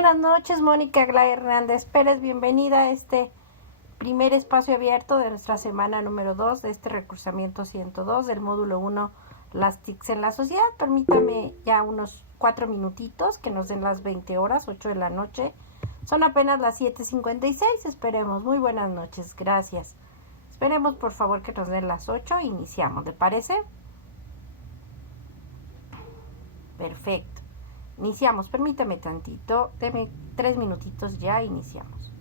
Buenas noches, Mónica Aglaya Hernández Pérez. Bienvenida a este primer espacio abierto de nuestra semana número 2 de este recursamiento 102 del módulo 1, las TICs en la sociedad. Permítame ya unos 4 minutitos que nos den las 20 horas, 8 de la noche. Son apenas las 7:56. Esperemos. Muy buenas noches. Gracias. Esperemos, por favor, que nos den las 8. Iniciamos. ¿Le parece? Perfecto. Iniciamos, permítame tantito, deme 3 minutitos ya, iniciamos.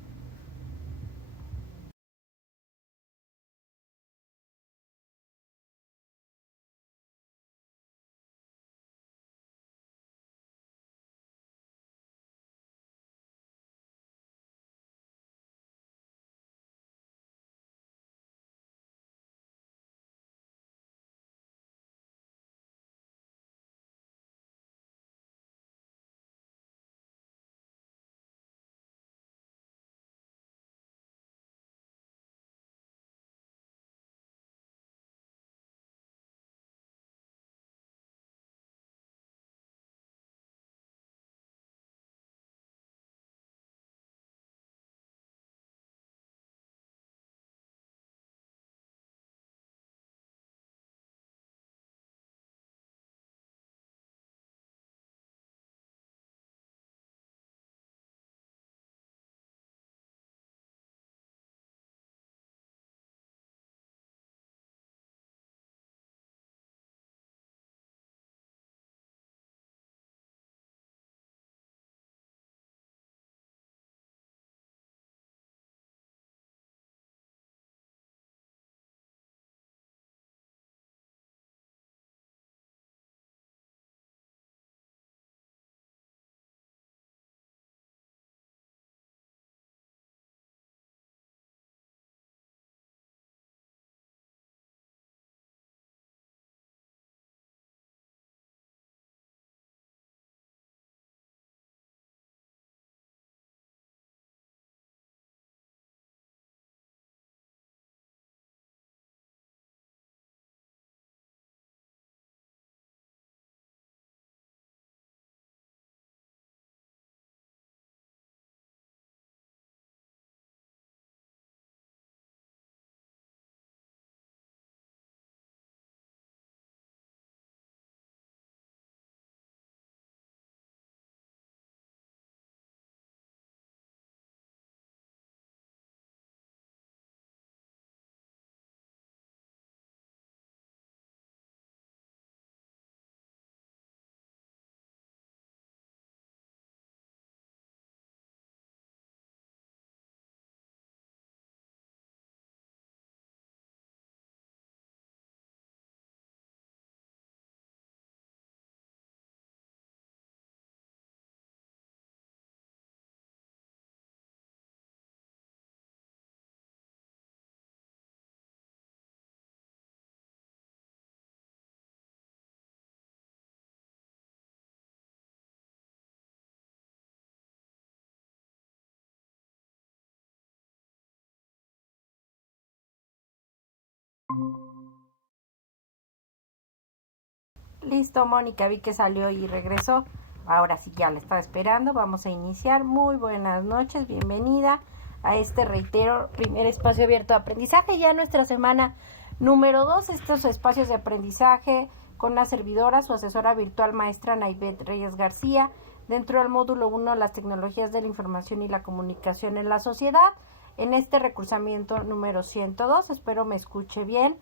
Listo, Mónica, vi que salió y regresó. Ahora sí, ya la estaba esperando. Vamos a iniciar. Muy buenas noches, bienvenida a este, reitero, primer espacio abierto de aprendizaje. Ya nuestra semana número 2, estos espacios de aprendizaje con la servidora, su asesora virtual, maestra Naibet Reyes García, dentro del módulo 1, las tecnologías de la información y la comunicación en la sociedad, en este recursamiento número 102. Espero me escuche bien.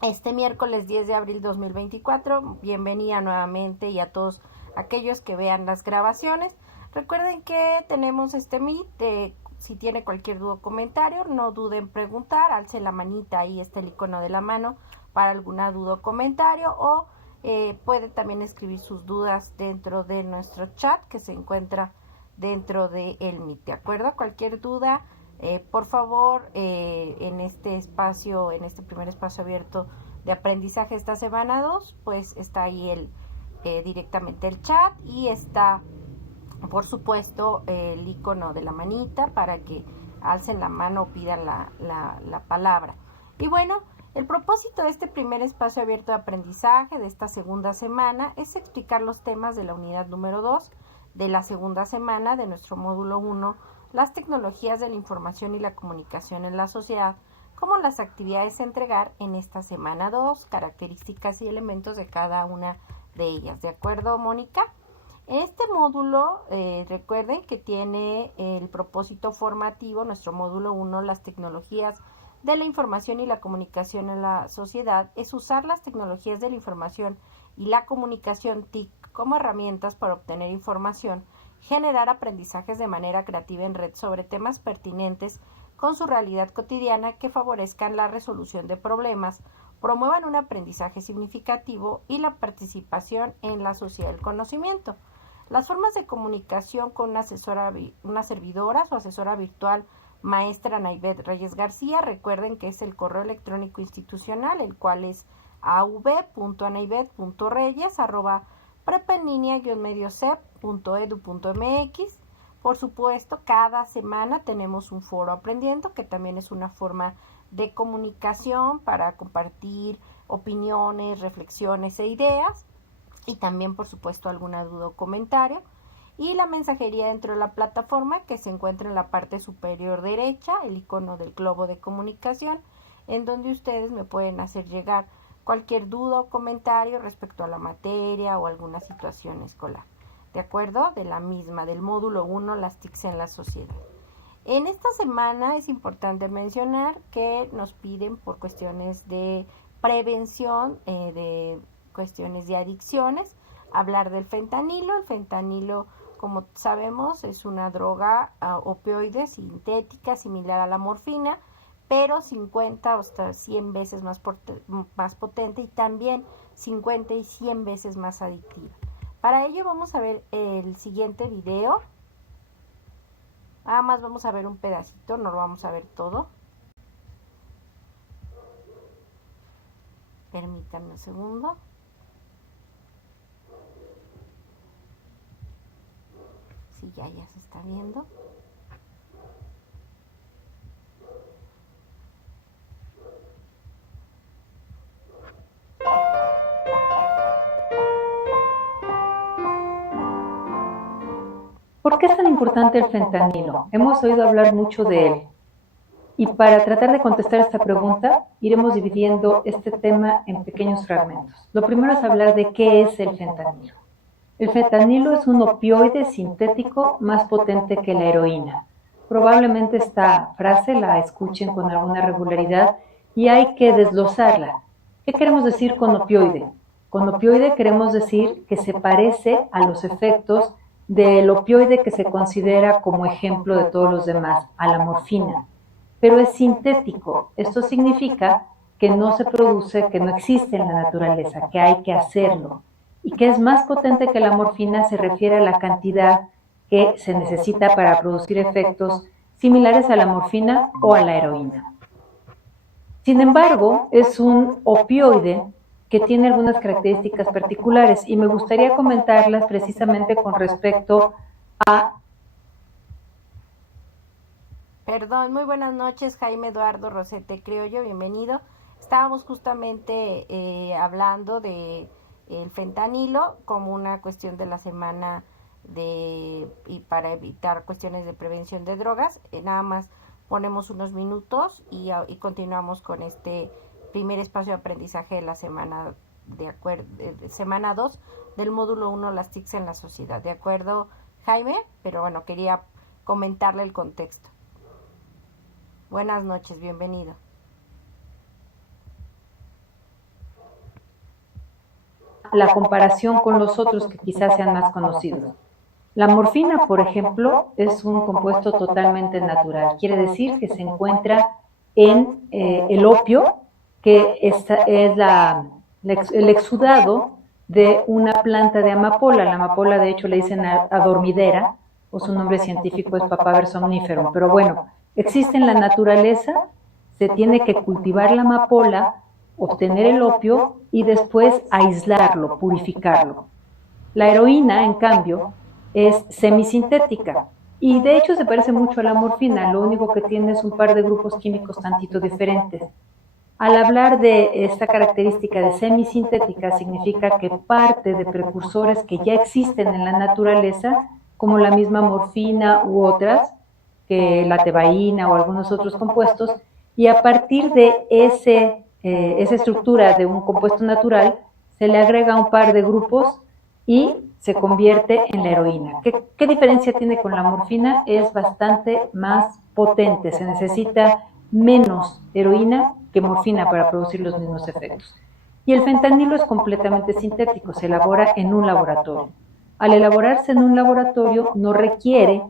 Este miércoles 10 de abril 2024, bienvenida nuevamente y a todos aquellos que vean las grabaciones. Recuerden que tenemos este Meet, si tiene cualquier duda o comentario, no duden en preguntar, alce la manita, ahí está el icono de la mano para alguna duda o comentario, o puede también escribir sus dudas dentro de nuestro chat que se encuentra dentro de el Meet, ¿de acuerdo? Cualquier duda, por favor, en este espacio, en este primer espacio abierto de aprendizaje esta semana 2, pues está ahí directamente el chat y está, por supuesto, el icono de la manita para que alcen la mano o pidan la palabra. Y bueno, el propósito de este primer espacio abierto de aprendizaje de esta segunda semana es explicar los temas de la unidad número 2 de la segunda semana de nuestro módulo 1, las tecnologías de la información y la comunicación en la sociedad, como las actividades a entregar en esta semana 2, características y elementos de cada una de ellas. ¿De acuerdo, Mónica? En este módulo, recuerden que tiene el propósito formativo, nuestro módulo 1, las tecnologías de la información y la comunicación en la sociedad, es usar las tecnologías de la información y la comunicación TIC como herramientas para obtener información, generar aprendizajes de manera creativa en red sobre temas pertinentes con su realidad cotidiana que favorezcan la resolución de problemas, promuevan un aprendizaje significativo y la participación en la sociedad del conocimiento. Las formas de comunicación con una servidora, su asesora virtual, maestra Naibet Reyes García. Recuerden que es el correo electrónico institucional, el cual es av.anaibet.reyes@prepenlinea-mediocep.edu.mx. Por supuesto, cada semana tenemos un foro aprendiendo, que también es una forma de comunicación para compartir opiniones, reflexiones e ideas, y también, por supuesto, alguna duda o comentario. Y la mensajería dentro de la plataforma, que se encuentra en la parte superior derecha, el icono del globo de comunicación, en donde ustedes me pueden hacer llegar cualquier duda o comentario respecto a la materia o alguna situación escolar. ¿De acuerdo? De la misma, del módulo 1, las TICs en la sociedad. En esta semana es importante mencionar que nos piden por cuestiones de prevención, de cuestiones de adicciones, hablar del fentanilo. El fentanilo, como sabemos, es una droga opioide sintética similar a la morfina, pero 50 o hasta 100 veces más potente, y también 50 y 100 veces más adictiva. Para ello vamos a ver el siguiente video. Nada más vamos a ver un pedacito, no lo vamos a ver todo. Permítanme un segundo. Sí, ya se está viendo. ¿Por qué es tan importante el fentanilo? Hemos oído hablar mucho de él. Y para tratar de contestar esta pregunta, iremos dividiendo este tema en pequeños fragmentos. Lo primero es hablar de qué es el fentanilo. El fentanilo es un opioide sintético más potente que la heroína. Probablemente esta frase la escuchen con alguna regularidad y hay que desglosarla. ¿Qué queremos decir con opioide? Con opioide queremos decir que se parece a los efectos del opioide que se considera como ejemplo de todos los demás, a la morfina. Pero es sintético. Esto significa que no se produce, que no existe en la naturaleza, que hay que hacerlo. Y que es más potente que la morfina se refiere a la cantidad que se necesita para producir efectos similares a la morfina o a la heroína. Sin embargo, es un opioide que tiene algunas características particulares y me gustaría comentarlas precisamente con respecto a... Perdón, muy buenas noches, Jaime Eduardo Rosete Criollo, bienvenido. Estábamos justamente hablando de el fentanilo como una cuestión de la semana y para evitar cuestiones de prevención de drogas. Nada más ponemos unos minutos y continuamos con este primer espacio de aprendizaje de la semana semana 2 del módulo 1, las TICs en la sociedad. ¿De acuerdo, Jaime? Pero bueno, quería comentarle el contexto. Buenas noches, bienvenido. La comparación con los otros que quizás sean más conocidos. La morfina, por ejemplo, es un compuesto totalmente natural. Quiere decir que se encuentra en el opio, que es el exudado de una planta de amapola. La amapola, de hecho, le dicen adormidera, o su nombre científico es Papaver somniferum. Pero bueno, existe en la naturaleza, se tiene que cultivar la amapola, obtener el opio y después aislarlo, purificarlo. La heroína, en cambio, es semisintética y de hecho se parece mucho a la morfina, lo único que tiene es un par de grupos químicos tantito diferentes. Al hablar de esta característica de semisintética, significa que parte de precursores que ya existen en la naturaleza como la misma morfina u otras, que la tebaína o algunos otros compuestos, y a partir de esa estructura de un compuesto natural, se le agrega un par de grupos y se convierte en la heroína. ¿Qué diferencia tiene con la morfina? Es bastante más potente, se necesita menos heroína que morfina para producir los mismos efectos. Y el fentanilo es completamente sintético, se elabora en un laboratorio. Al elaborarse en un laboratorio no requiere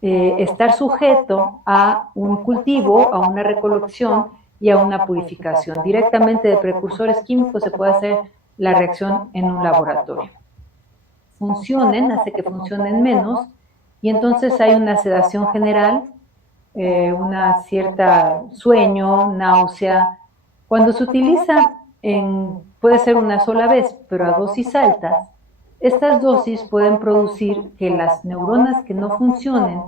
estar sujeto a un cultivo, a una recolección y a una purificación. Directamente de precursores químicos se puede hacer la reacción en un laboratorio. Hace que funcionen menos, y entonces hay una sedación general, una cierta sueño, náusea. Cuando se utiliza puede ser una sola vez, pero a dosis altas, estas dosis pueden producir que las neuronas que no funcionen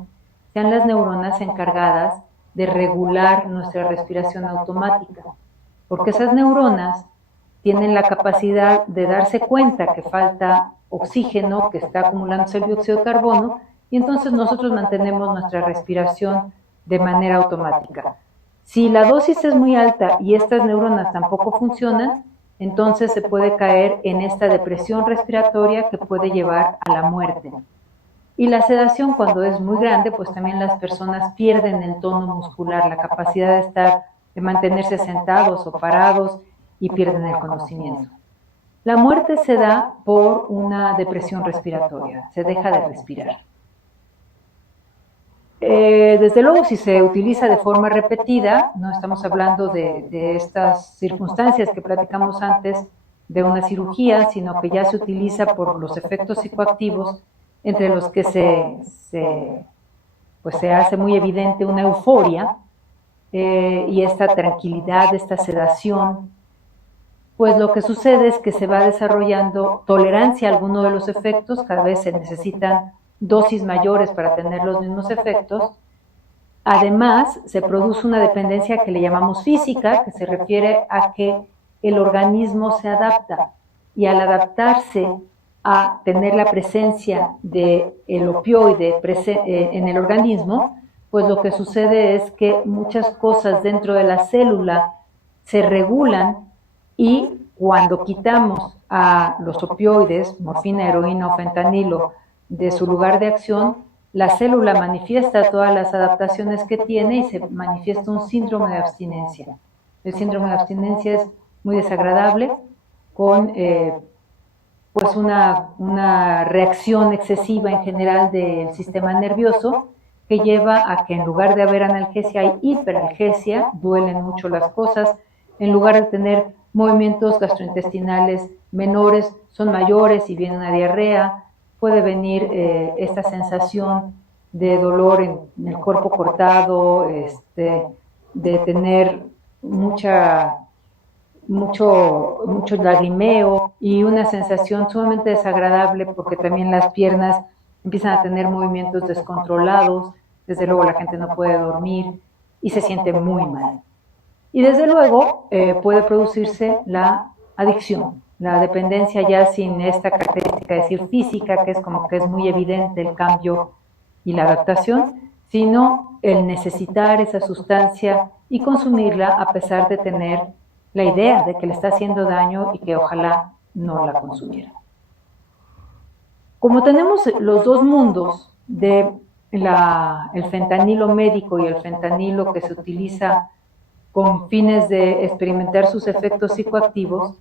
sean las neuronas encargadas de regular nuestra respiración automática, porque esas neuronas tienen la capacidad de darse cuenta que falta oxígeno, que está acumulándose el dióxido de carbono, y entonces nosotros mantenemos nuestra respiración de manera automática. Si la dosis es muy alta y estas neuronas tampoco funcionan, entonces se puede caer en esta depresión respiratoria que puede llevar a la muerte. Y la sedación, cuando es muy grande, pues también las personas pierden el tono muscular, la capacidad de mantenerse sentados o parados, y pierden el conocimiento. La muerte se da por una depresión respiratoria, se deja de respirar. Desde luego, si se utiliza de forma repetida, no estamos hablando de estas circunstancias que platicamos antes de una cirugía, sino que ya se utiliza por los efectos psicoactivos, entre los que se hace muy evidente una euforia y esta tranquilidad, esta sedación. Pues lo que sucede es que se va desarrollando tolerancia a alguno de los efectos, cada vez se necesitan dosis mayores para tener los mismos efectos. Además, se produce una dependencia que le llamamos física, que se refiere a que el organismo se adapta, y al adaptarse a tener la presencia del opioide en el organismo, pues lo que sucede es que muchas cosas dentro de la célula se regulan, y cuando quitamos a los opioides, morfina, heroína o fentanilo, de su lugar de acción, la célula manifiesta todas las adaptaciones que tiene y se manifiesta un síndrome de abstinencia. El síndrome de abstinencia es muy desagradable, con pues una reacción excesiva en general del sistema nervioso, que lleva a que en lugar de haber analgesia hay hiperalgesia, duelen mucho las cosas, en lugar de tener movimientos gastrointestinales menores, son mayores y viene una diarrea, puede venir esta sensación de dolor en el cuerpo cortado, de tener mucho lagrimeo y una sensación sumamente desagradable, porque también las piernas empiezan a tener movimientos descontrolados, desde luego la gente no puede dormir y se siente muy mal. Y desde luego puede producirse la adicción, la dependencia, ya sin esta característica de decir física, que es como que es muy evidente el cambio y la adaptación, sino el necesitar esa sustancia y consumirla a pesar de tener la idea de que le está haciendo daño y que ojalá no la consumiera. Como tenemos los dos mundos de el fentanilo médico y el fentanilo que se utiliza con fines de experimentar sus efectos psicoactivos,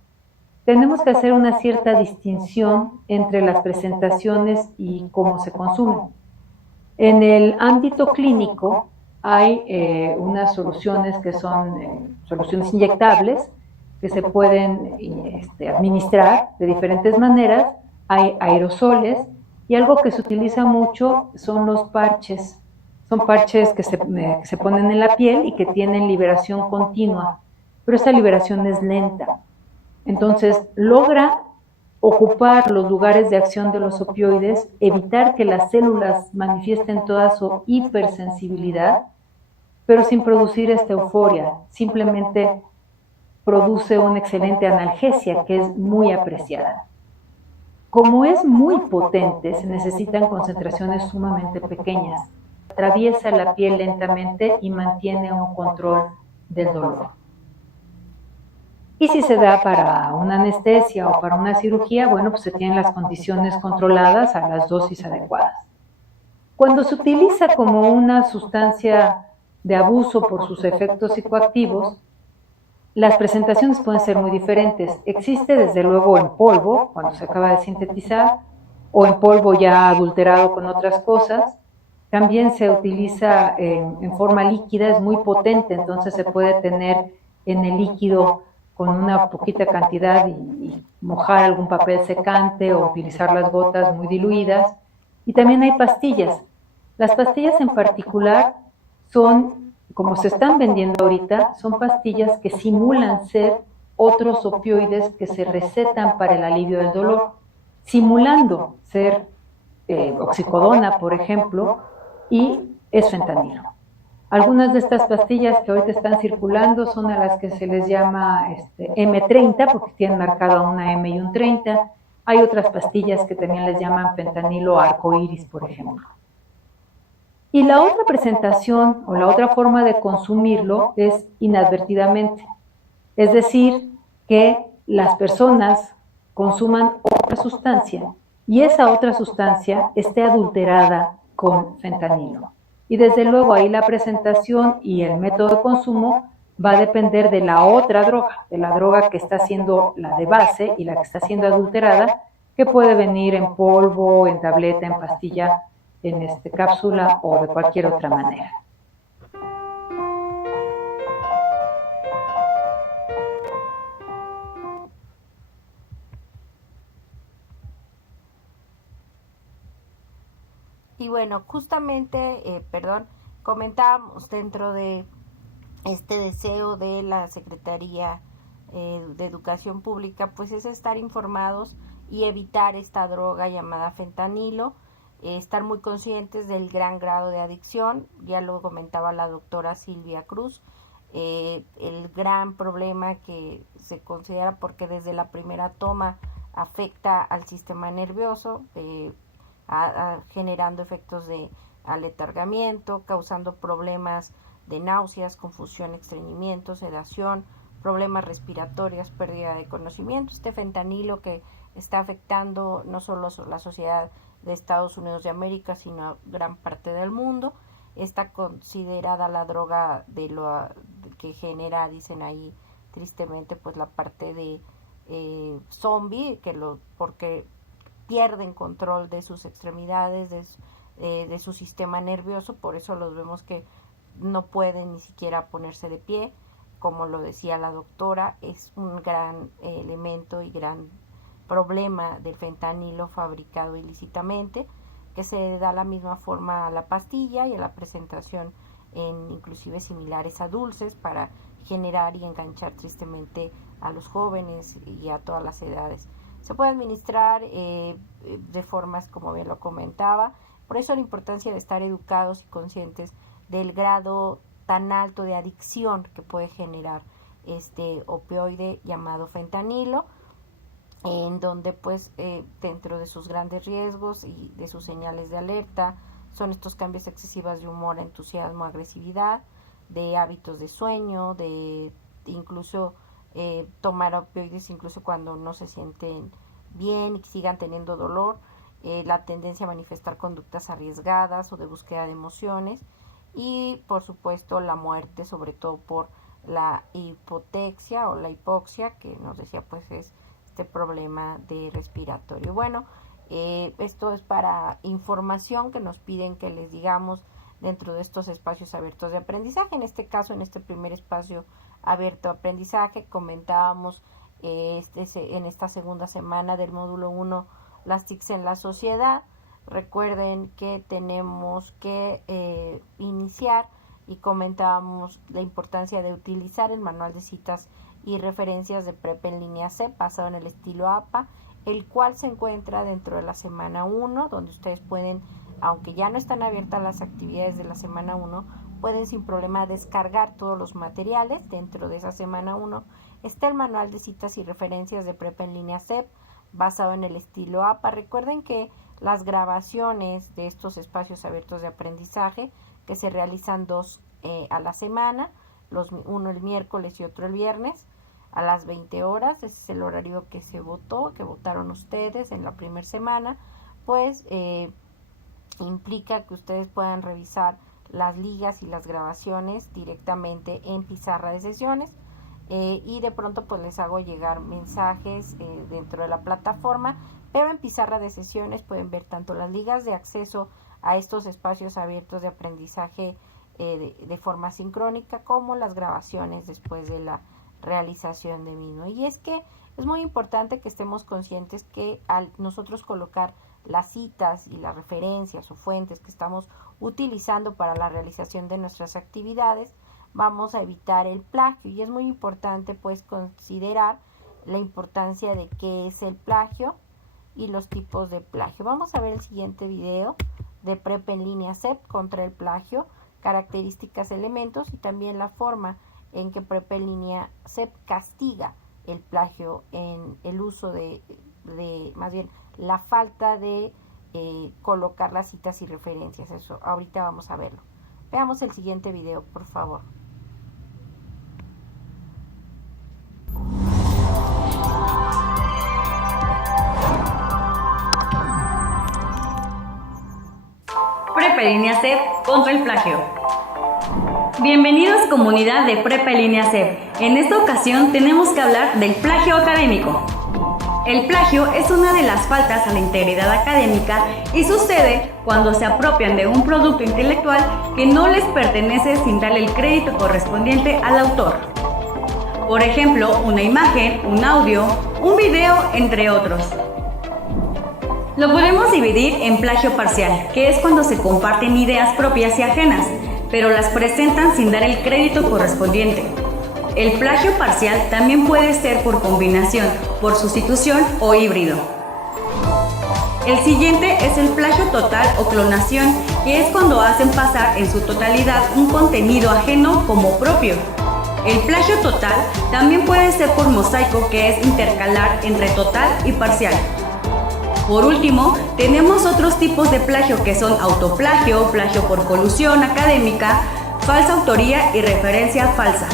tenemos que hacer una cierta distinción entre las presentaciones y cómo se consumen. En el ámbito clínico hay unas soluciones que son soluciones inyectables, que se pueden administrar de diferentes maneras. Hay aerosoles, y algo que se utiliza mucho son los parches. Son parches que se ponen en la piel y que tienen liberación continua, pero esta liberación es lenta. Entonces logra ocupar los lugares de acción de los opioides, evitar que las células manifiesten toda su hipersensibilidad, pero sin producir esta euforia. Simplemente produce una excelente analgesia que es muy apreciada. Como es muy potente, se necesitan concentraciones sumamente pequeñas. Atraviesa la piel lentamente y mantiene un control del dolor. Y si se da para una anestesia o para una cirugía, bueno, pues se tienen las condiciones controladas a las dosis adecuadas. Cuando se utiliza como una sustancia de abuso por sus efectos psicoactivos, las presentaciones pueden ser muy diferentes. Existe desde luego en polvo, cuando se acaba de sintetizar, o en polvo ya adulterado con otras cosas. También se utiliza en forma líquida, es muy potente, entonces se puede tener en el líquido con una poquita cantidad y mojar algún papel secante o utilizar las gotas muy diluidas. Y también hay pastillas. Las pastillas en particular son, como se están vendiendo ahorita, son pastillas que simulan ser otros opioides que se recetan para el alivio del dolor, simulando ser oxicodona, por ejemplo, y es fentanilo. Algunas de estas pastillas que ahorita están circulando son a las que se les llama M30, porque tienen marcada una M y un 30. Hay otras pastillas que también les llaman fentanilo arcoíris, por ejemplo. Y la otra presentación o la otra forma de consumirlo es inadvertidamente. Es decir, que las personas consuman otra sustancia y esa otra sustancia esté adulterada con fentanilo. Y desde luego ahí la presentación y el método de consumo va a depender de la otra droga, de la droga que está siendo la de base y la que está siendo adulterada, que puede venir en polvo, en tableta, en pastilla, en cápsula o de cualquier otra manera. Y bueno, justamente, comentábamos dentro de este deseo de la Secretaría de Educación Pública, pues es estar informados y evitar esta droga llamada fentanilo, estar muy conscientes del gran grado de adicción, ya lo comentaba la doctora Silvia Cruz, el gran problema que se considera porque desde la primera toma afecta al sistema nervioso, generando efectos de aletargamiento, causando problemas de náuseas, confusión, estreñimiento, sedación, problemas respiratorios, pérdida de conocimiento. Este fentanilo que está afectando no solo a la sociedad de Estados Unidos de América, sino a gran parte del mundo. Está considerada la droga de lo que genera, dicen ahí tristemente, pues la parte de zombie, porque pierden control de sus extremidades, de su sistema nervioso, por eso los vemos que no pueden ni siquiera ponerse de pie, como lo decía la doctora, es un gran elemento y gran problema del fentanilo fabricado ilícitamente, que se da la misma forma a la pastilla y a la presentación en inclusive similares a dulces para generar y enganchar tristemente a los jóvenes y a todas las edades. Se puede administrar de formas como bien lo comentaba, por eso la importancia de estar educados y conscientes del grado tan alto de adicción que puede generar este opioide llamado fentanilo, en donde pues dentro de sus grandes riesgos y de sus señales de alerta son estos cambios excesivos de humor, entusiasmo, agresividad, de hábitos de sueño, de incluso tomar opioides incluso cuando no se sienten bien y que sigan teniendo dolor, la tendencia a manifestar conductas arriesgadas o de búsqueda de emociones y por supuesto la muerte, sobre todo por la hipotexia o la hipoxia, que nos decía pues es este problema de respiratorio. Bueno, esto es para información que nos piden que les digamos dentro de estos espacios abiertos de aprendizaje. En este caso, en este primer espacio abierto de aprendizaje, comentábamos en esta segunda semana del módulo 1 las TICs en la sociedad. Recuerden que tenemos que iniciar y comentábamos la importancia de utilizar el manual de citas y referencias de PREP en línea C basado en el estilo APA, el cual se encuentra dentro de la semana 1, donde ustedes pueden, aunque ya no están abiertas las actividades de la semana 1, pueden sin problema descargar todos los materiales. Dentro de esa semana 1 está el manual de citas y referencias de PREP en línea CEP, basado en el estilo APA. Recuerden que las grabaciones de estos espacios abiertos de aprendizaje, que se realizan 2 a la semana, uno el miércoles y otro el viernes, a las 20 horas, ese es el horario que se votó, que votaron ustedes en la primera semana, pues implica que ustedes puedan revisar las ligas y las grabaciones directamente en pizarra de sesiones, y de pronto pues les hago llegar mensajes dentro de la plataforma, pero en pizarra de sesiones pueden ver tanto las ligas de acceso a estos espacios abiertos de aprendizaje de forma sincrónica, como las grabaciones después de la realización de mismo. Y es que es muy importante que estemos conscientes que al nosotros colocar las citas y las referencias o fuentes que estamos utilizando para la realización de nuestras actividades, vamos a evitar el plagio, y es muy importante pues considerar la importancia de qué es el plagio y los tipos de plagio. Vamos a ver el siguiente video de Prepa en línea CEP contra el plagio, características, elementos y también la forma en que Prepa en línea CEP castiga el plagio en el uso de más bien la falta de colocar las citas y referencias. Eso ahorita vamos a verlo. Veamos el siguiente video, por favor. Prepa en línea CEP contra el plagio. Bienvenidos comunidad de Prepa en línea CEP. En esta ocasión tenemos que hablar del plagio académico. El plagio es una de las faltas a la integridad académica y sucede cuando se apropian de un producto intelectual que no les pertenece sin darle el crédito correspondiente al autor. Por ejemplo, una imagen, un audio, un video, entre otros. Lo podemos dividir en plagio parcial, que es cuando se comparten ideas propias y ajenas, pero las presentan sin dar el crédito correspondiente. El plagio parcial también puede ser por combinación, por sustitución o híbrido. El siguiente es el plagio total o clonación, que es cuando hacen pasar en su totalidad un contenido ajeno como propio. El plagio total también puede ser por mosaico, que es intercalar entre total y parcial. Por último, tenemos otros tipos de plagio que son autoplagio, plagio por colusión académica, falsa autoría y referencia falsa.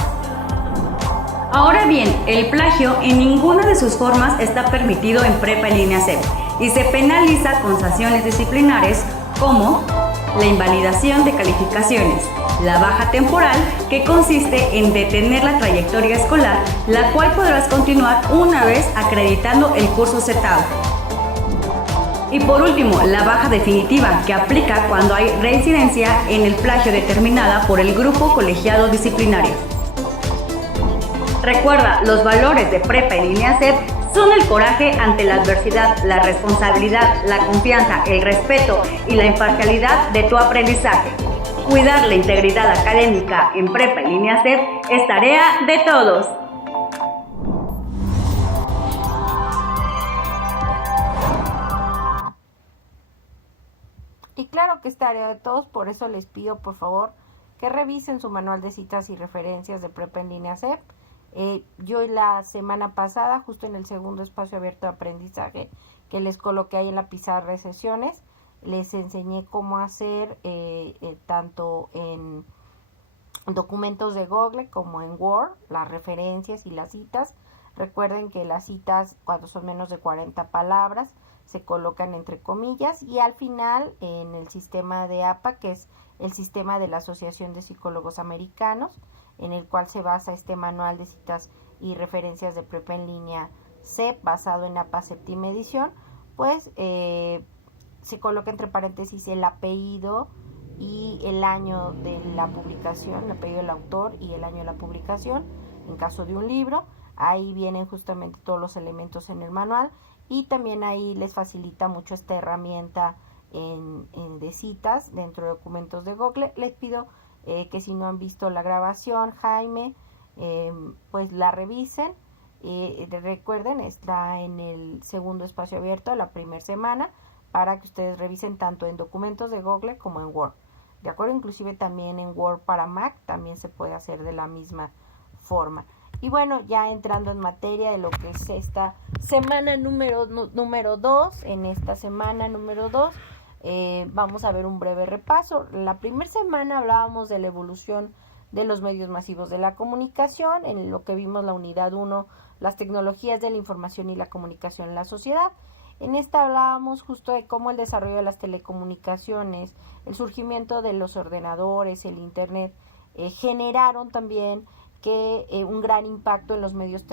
Ahora bien, el plagio en ninguna de sus formas está permitido en Prepa en línea CEP y se penaliza con sanciones disciplinares como la invalidación de calificaciones, la baja temporal, que consiste en detener la trayectoria escolar, la cual podrás continuar una vez acreditando el curso citado. Y por último, la baja definitiva, que aplica cuando hay reincidencia en el plagio determinada por el grupo colegiado disciplinario. Recuerda, los valores de Prepa en línea CEP son el coraje ante la adversidad, la responsabilidad, la confianza, el respeto y la imparcialidad de tu aprendizaje. Cuidar la integridad académica en Prepa en línea CEP es tarea de todos. Y claro que es tarea de todos, por eso les pido por favor que revisen su manual de citas y referencias de Prepa en línea CEP. Yo la semana pasada, justo en el segundo espacio abierto de aprendizaje que les coloqué ahí en la pizarra de sesiones, les enseñé cómo hacer tanto en documentos de Google como en Word, las referencias y las citas. Recuerden que las citas, cuando son menos de 40 palabras, se colocan entre comillas, y al final en el sistema de APA, que es el sistema de la Asociación de Psicólogos Americanos, en el cual se basa este manual de citas y referencias de Prepa en línea CEP, basado en APA séptima edición, pues se coloca entre paréntesis el apellido y el año de la publicación, el apellido del autor y el año de la publicación, en caso de un libro. Ahí vienen justamente todos los elementos en el manual, y también ahí les facilita mucho esta herramienta de citas dentro de documentos de Google. Les pido que si no han visto la grabación, Jaime, pues la revisen. Recuerden, está en el segundo espacio abierto, la primera semana, para que ustedes revisen tanto en documentos de Google como en Word. ¿De acuerdo? Inclusive también en Word para Mac también se puede hacer de la misma forma. Y bueno, ya entrando en materia de lo que es esta semana número 2, en esta semana número 2 vamos a ver un breve repaso. La primera semana hablábamos de la evolución de los medios masivos de la comunicación, en lo que vimos la unidad 1, las tecnologías de la información y la comunicación en la sociedad. En esta hablábamos justo de cómo el desarrollo de las telecomunicaciones, el surgimiento de los ordenadores, el internet, generaron también que un gran impacto en los medios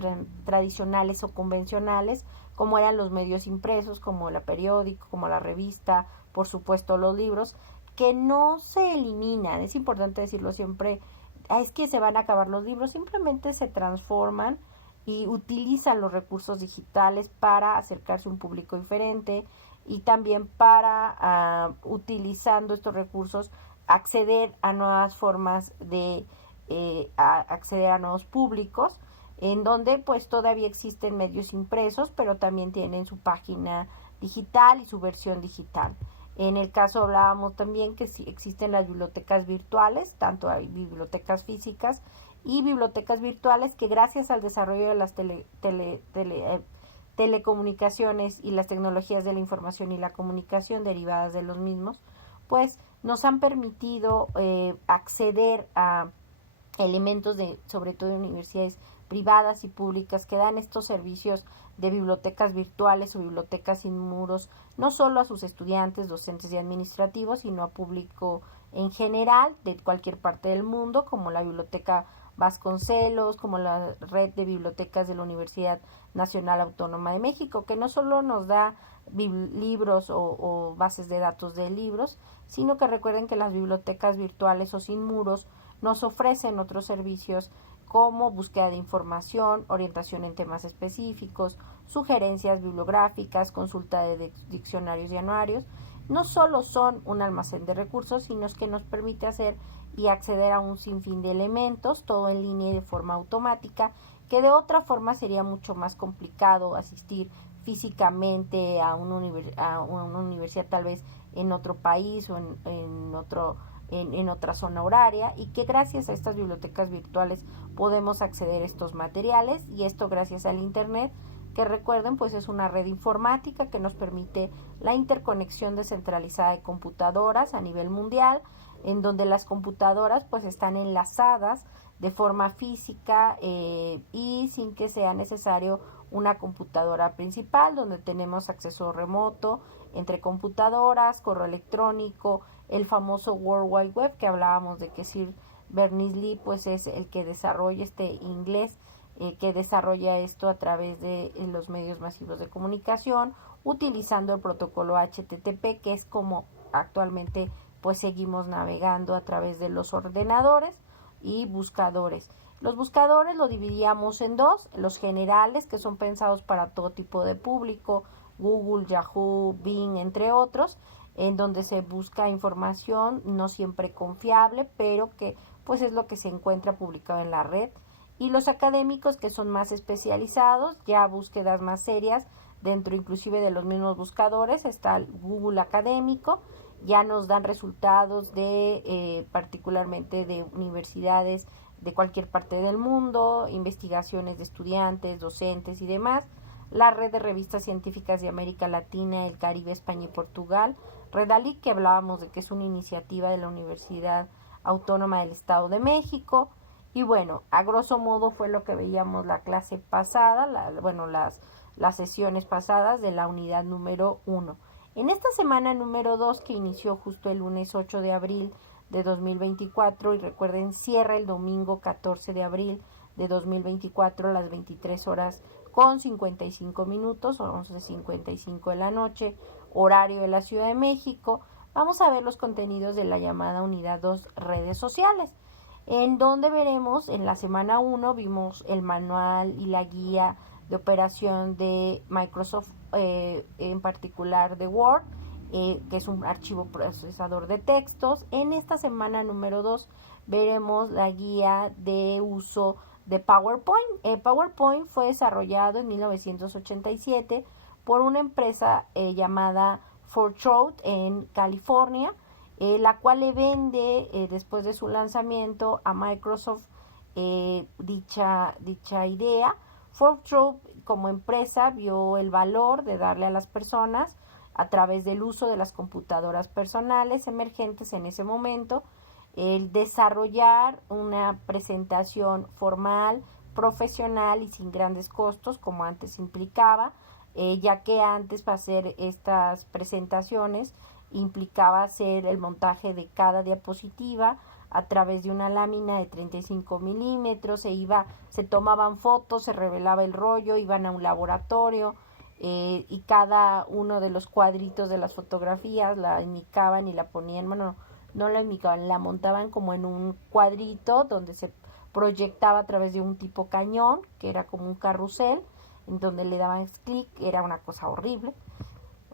tradicionales o convencionales, como eran los medios impresos, como el periódico, como la revista, por supuesto los libros, que no se eliminan, es importante decirlo siempre, es que se van a acabar los libros, simplemente se transforman y utilizan los recursos digitales para acercarse a un público diferente y también para, utilizando estos recursos, acceder a nuevas formas de acceder a nuevos públicos, en donde pues todavía existen medios impresos, pero también tienen su página digital y su versión digital. En el caso hablábamos también que sí existen las bibliotecas virtuales, tanto hay bibliotecas físicas y bibliotecas virtuales que gracias al desarrollo de las telecomunicaciones y las tecnologías de la información y la comunicación derivadas de los mismos, pues nos han permitido acceder a elementos de, sobre todo de universidades privadas y públicas que dan estos servicios de bibliotecas virtuales o bibliotecas sin muros, no solo a sus estudiantes, docentes y administrativos, sino a público en general de cualquier parte del mundo, como la Biblioteca Vasconcelos, como la red de bibliotecas de la Universidad Nacional Autónoma de México, que no solo nos da libros o bases de datos de libros, sino que recuerden que las bibliotecas virtuales o sin muros nos ofrecen otros servicios como búsqueda de información, orientación en temas específicos, sugerencias bibliográficas, consulta de diccionarios y anuarios. No solo son un almacén de recursos, sino que nos permite hacer y acceder a un sinfín de elementos, todo en línea y de forma automática, que de otra forma sería mucho más complicado asistir físicamente a una universidad tal vez en otro país o en otra zona horaria, y que gracias a estas bibliotecas virtuales podemos acceder a estos materiales, y esto gracias al internet, que recuerden pues es una red informática que nos permite la interconexión descentralizada de computadoras a nivel mundial, en donde las computadoras pues están enlazadas de forma física y sin que sea necesario una computadora principal, donde tenemos acceso remoto entre computadoras, correo electrónico, el famoso World Wide Web que hablábamos de que Sir Berners-Lee pues es el que desarrolla este inglés, que desarrolla esto a través de los medios masivos de comunicación, utilizando el protocolo HTTP, que es como actualmente pues seguimos navegando a través de los ordenadores y buscadores. Los buscadores lo dividíamos en dos, los generales, que son pensados para todo tipo de público, Google, Yahoo, Bing, entre otros, en donde se busca información no siempre confiable, pero que pues es lo que se encuentra publicado en la red. Y los académicos, que son más especializados, ya búsquedas más serias, dentro inclusive de los mismos buscadores, está el Google académico, ya nos dan resultados de particularmente de universidades de cualquier parte del mundo, investigaciones de estudiantes, docentes y demás. La red de revistas científicas de América Latina, el Caribe, España y Portugal, Redalic, que hablábamos de que es una iniciativa de la Universidad Autónoma del Estado de México. Y bueno, a grosso modo fue lo que veíamos la clase pasada, las sesiones pasadas de la unidad número 1. En esta semana número 2, que inició justo el lunes 8 de abril de 2024, y recuerden, cierra el domingo 14 de abril de 2024 a las 23 horas con 55 minutos, o 11:55 de la noche, horario de la Ciudad de México, vamos a ver los contenidos de la llamada unidad 2, redes sociales, en donde veremos, en la semana 1 vimos el manual y la guía de operación de Microsoft, en particular de Word, que es un archivo procesador de textos. En esta semana número 2 veremos la guía de uso de PowerPoint. PowerPoint fue desarrollado en 1987 por una empresa llamada Fortran en California, la cual le vende después de su lanzamiento a Microsoft dicha idea. Fortran como empresa vio el valor de darle a las personas, a través del uso de las computadoras personales emergentes en ese momento, el desarrollar una presentación formal, profesional y sin grandes costos como antes implicaba, ya que antes para hacer estas presentaciones implicaba hacer el montaje de cada diapositiva a través de una lámina de 35 milímetros, se tomaban fotos, se revelaba el rollo, iban a un laboratorio y cada uno de los cuadritos de las fotografías la imicaban y la ponían, bueno, no la imicaban, la montaban como en un cuadrito donde se proyectaba a través de un tipo cañón, que era como un carrusel, en donde le daban clic. Era una cosa horrible.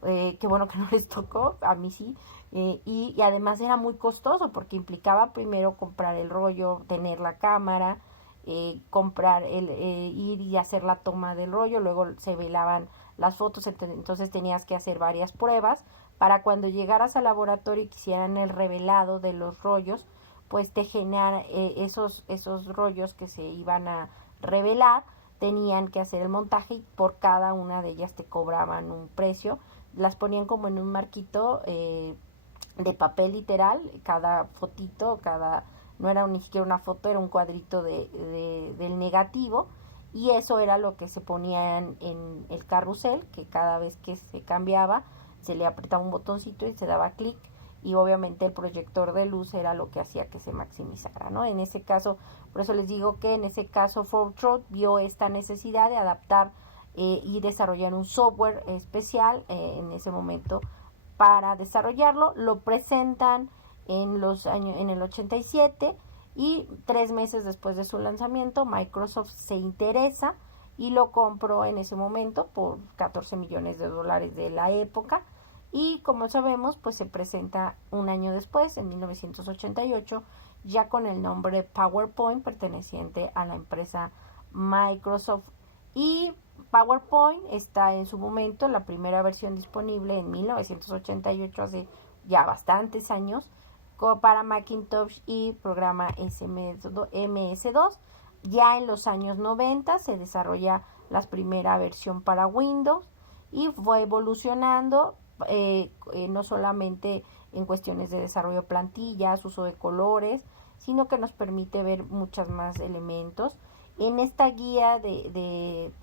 Qué bueno que no les tocó, a mí sí, y además era muy costoso porque implicaba primero comprar el rollo, tener la cámara, ir y hacer la toma del rollo, luego se velaban las fotos, entonces tenías que hacer varias pruebas para cuando llegaras al laboratorio y quisieran el revelado de los rollos, pues te generan esos rollos que se iban a revelar, tenían que hacer el montaje y por cada una de ellas te cobraban un precio. Las ponían como en un marquito de papel literal, cada fotito, no era ni siquiera una foto, era un cuadrito del negativo, y eso era lo que se ponía en el carrusel, que cada vez que se cambiaba se le apretaba un botoncito y se daba clic, y obviamente el proyector de luz era lo que hacía que se maximizara, ¿no? En ese caso, por eso les digo que en ese caso Fortran vio esta necesidad de adaptar y desarrollar un software especial en ese momento para desarrollarlo. Lo presentan en el 87, y 3 meses después de su lanzamiento Microsoft se interesa y lo compró en ese momento por $14 millones de la época, y como sabemos pues se presenta un año después, en 1988, ya con el nombre PowerPoint, perteneciente a la empresa Microsoft. Y PowerPoint está en su momento, la primera versión disponible en 1988, hace ya bastantes años, para Macintosh y programa MS2. Ya en los años 90 se desarrolla la primera versión para Windows y fue evolucionando, no solamente en cuestiones de desarrollo de plantillas, uso de colores, sino que nos permite ver muchos más elementos. En esta guía de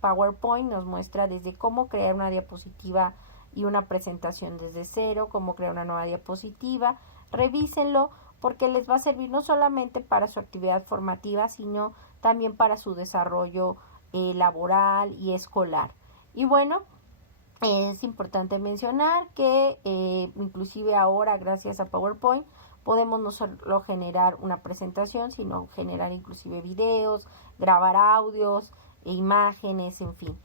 PowerPoint nos muestra desde cómo crear una diapositiva y una presentación desde cero, cómo crear una nueva diapositiva. Revísenlo porque les va a servir no solamente para su actividad formativa, sino también para su desarrollo laboral y escolar. Y bueno, es importante mencionar que inclusive ahora, gracias a PowerPoint, podemos no solo generar una presentación, sino generar inclusive videos, grabar audios, imágenes, en fin.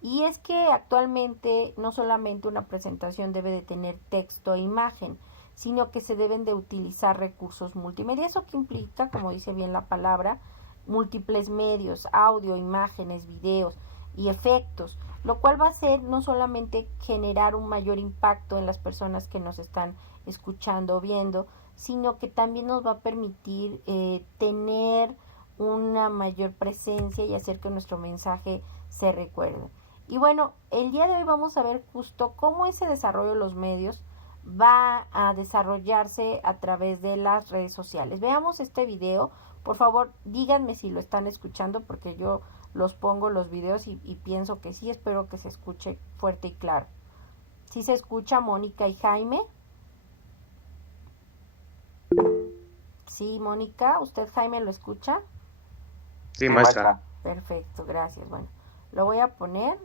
Y es que actualmente no solamente una presentación debe de tener texto e imagen, sino que se deben de utilizar recursos multimedia. ¿Eso que implica? Como dice bien la palabra, múltiples medios, audio, imágenes, videos y efectos, lo cual va a ser no solamente generar un mayor impacto en las personas que nos están escuchando o viendo, sino que también nos va a permitir tener una mayor presencia y hacer que nuestro mensaje se recuerde. Y bueno, el día de hoy vamos a ver justo cómo ese desarrollo de los medios va a desarrollarse a través de las redes sociales. Veamos este video. Por favor, díganme si lo están escuchando, porque yo los pongo los videos y pienso que sí. Espero que se escuche fuerte y claro. ¿Sí se escucha, Mónica y Jaime? Sí, Mónica. ¿Usted, Jaime, lo escucha? Sí, maestra. Perfecto, gracias. Bueno, lo voy a poner.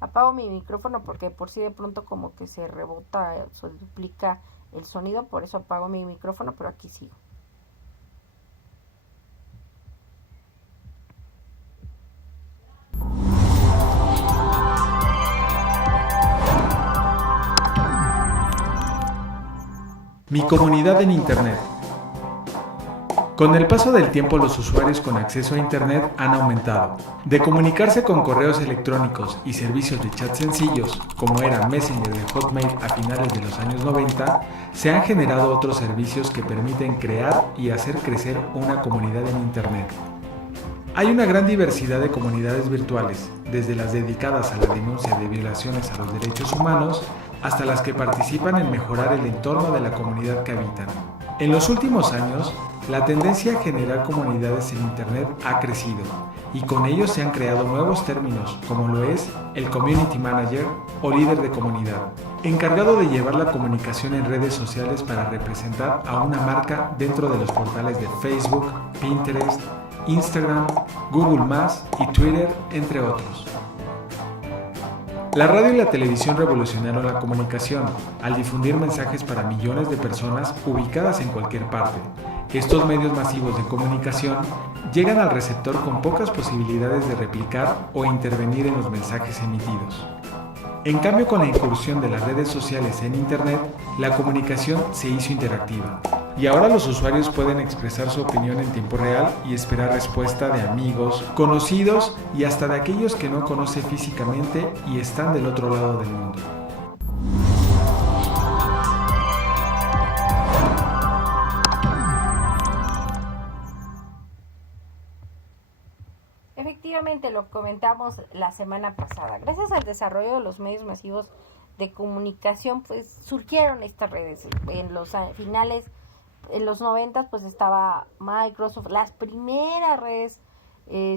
Apago mi micrófono porque por si de pronto como que se rebota, se duplica el sonido, por eso apago mi micrófono, pero aquí sigo. Mi comunidad en Internet. Con el paso del tiempo, los usuarios con acceso a Internet han aumentado. De comunicarse con correos electrónicos y servicios de chat sencillos, como era Messenger de Hotmail a finales de los años 90, se han generado otros servicios que permiten crear y hacer crecer una comunidad en Internet. Hay una gran diversidad de comunidades virtuales, desde las dedicadas a la denuncia de violaciones a los derechos humanos hasta las que participan en mejorar el entorno de la comunidad que habitan. En los últimos años, la tendencia a generar comunidades en Internet ha crecido y con ello se han creado nuevos términos como lo es el Community Manager o líder de comunidad, encargado de llevar la comunicación en redes sociales para representar a una marca dentro de los portales de Facebook, Pinterest, Instagram, Google+, y Twitter, entre otros. La radio y la televisión revolucionaron la comunicación al difundir mensajes para millones de personas ubicadas en cualquier parte. Estos medios masivos de comunicación llegan al receptor con pocas posibilidades de replicar o intervenir en los mensajes emitidos. En cambio, con la incursión de las redes sociales en Internet, la comunicación se hizo interactiva. Y ahora los usuarios pueden expresar su opinión en tiempo real y esperar respuesta de amigos, conocidos y hasta de aquellos que no conoce físicamente y están del otro lado del mundo. Efectivamente, lo comentamos la semana pasada. Gracias al desarrollo de los medios masivos de comunicación, pues surgieron estas redes. En los finales, en los 90, pues estaba Microsoft. Las primeras redes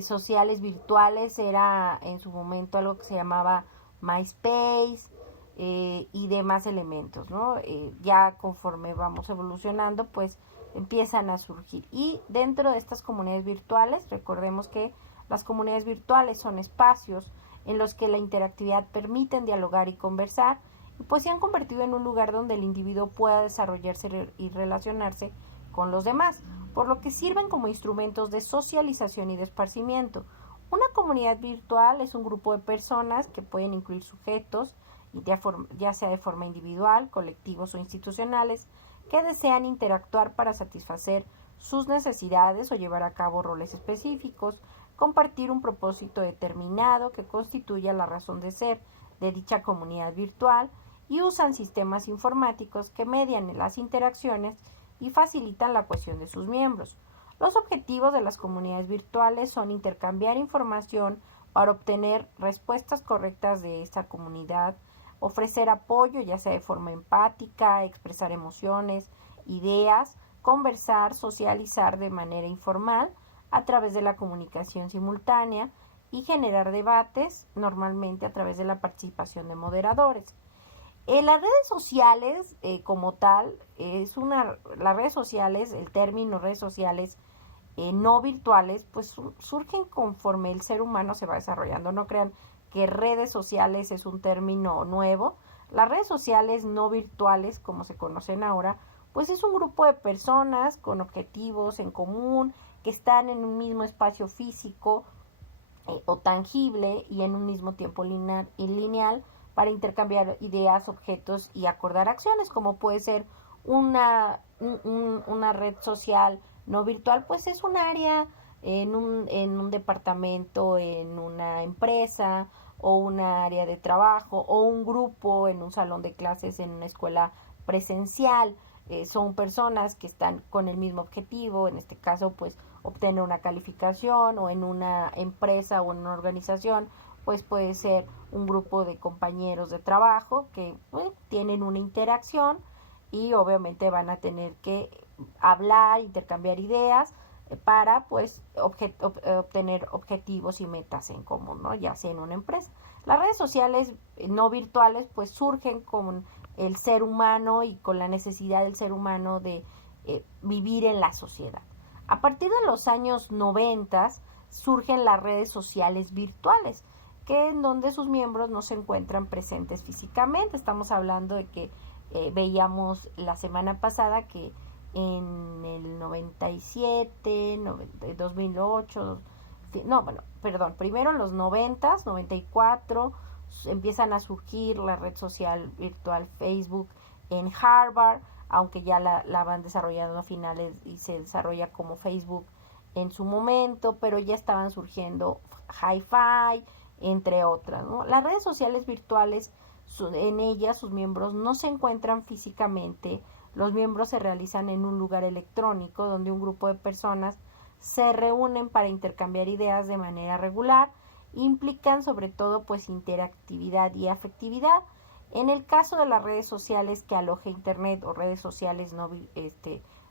sociales virtuales era en su momento algo que se llamaba MySpace y demás elementos, ¿no? Ya conforme vamos evolucionando, pues empiezan a surgir. Y dentro de estas comunidades virtuales, recordemos que las comunidades virtuales son espacios en los que la interactividad permiten dialogar y conversar, y pues se han convertido en un lugar donde el individuo pueda desarrollarse y relacionarse con los demás, por lo que sirven como instrumentos de socialización y de esparcimiento. Una comunidad virtual es un grupo de personas que pueden incluir sujetos, ya sea de forma individual, colectivos o institucionales, que desean interactuar para satisfacer sus necesidades o llevar a cabo roles específicos, compartir un propósito determinado que constituya la razón de ser de dicha comunidad virtual, y usan sistemas informáticos que median las interacciones y facilitan la cohesión de sus miembros. Los objetivos de las comunidades virtuales son intercambiar información para obtener respuestas correctas de esta comunidad, ofrecer apoyo ya sea de forma empática, expresar emociones, ideas, conversar, socializar de manera informal a través de la comunicación simultánea y generar debates, normalmente a través de la participación de moderadores. Las redes sociales, como tal, las redes sociales, el término redes sociales no virtuales, pues surgen conforme el ser humano se va desarrollando. No crean que redes sociales es un término nuevo. Las redes sociales no virtuales, como se conocen ahora, pues es un grupo de personas con objetivos en común, que están en un mismo espacio físico o tangible y en un mismo tiempo lineal para intercambiar ideas, objetos y acordar acciones, como puede ser una red social no virtual, pues es un área en un departamento, en una empresa, o una área de trabajo, o un grupo en un salón de clases en una escuela presencial. Son personas que están con el mismo objetivo, en este caso pues obtener una calificación, o en una empresa o en una organización pues puede ser un grupo de compañeros de trabajo que tienen una interacción y obviamente van a tener que hablar, intercambiar ideas para pues obtener objetivos y metas en común, ¿no? Ya sea en una empresa. Las redes sociales no virtuales pues surgen con el ser humano y con la necesidad del ser humano de vivir en la sociedad. A partir de los años 90 surgen las redes sociales virtuales, que en donde sus miembros no se encuentran presentes físicamente. Estamos hablando de que veíamos la semana pasada que en el 97, 2008, primero en los 90, 94, empiezan a surgir la red social virtual Facebook en Harvard. aunque ya la van desarrollando a finales y se desarrolla como Facebook en su momento, pero ya estaban surgiendo Hi-Fi, entre otras, ¿no? Las redes sociales virtuales, en ellas sus miembros no se encuentran físicamente, los miembros se realizan en un lugar electrónico donde un grupo de personas se reúnen para intercambiar ideas de manera regular, implican sobre todo pues interactividad y afectividad. En el caso de las redes sociales que aloja internet o redes sociales no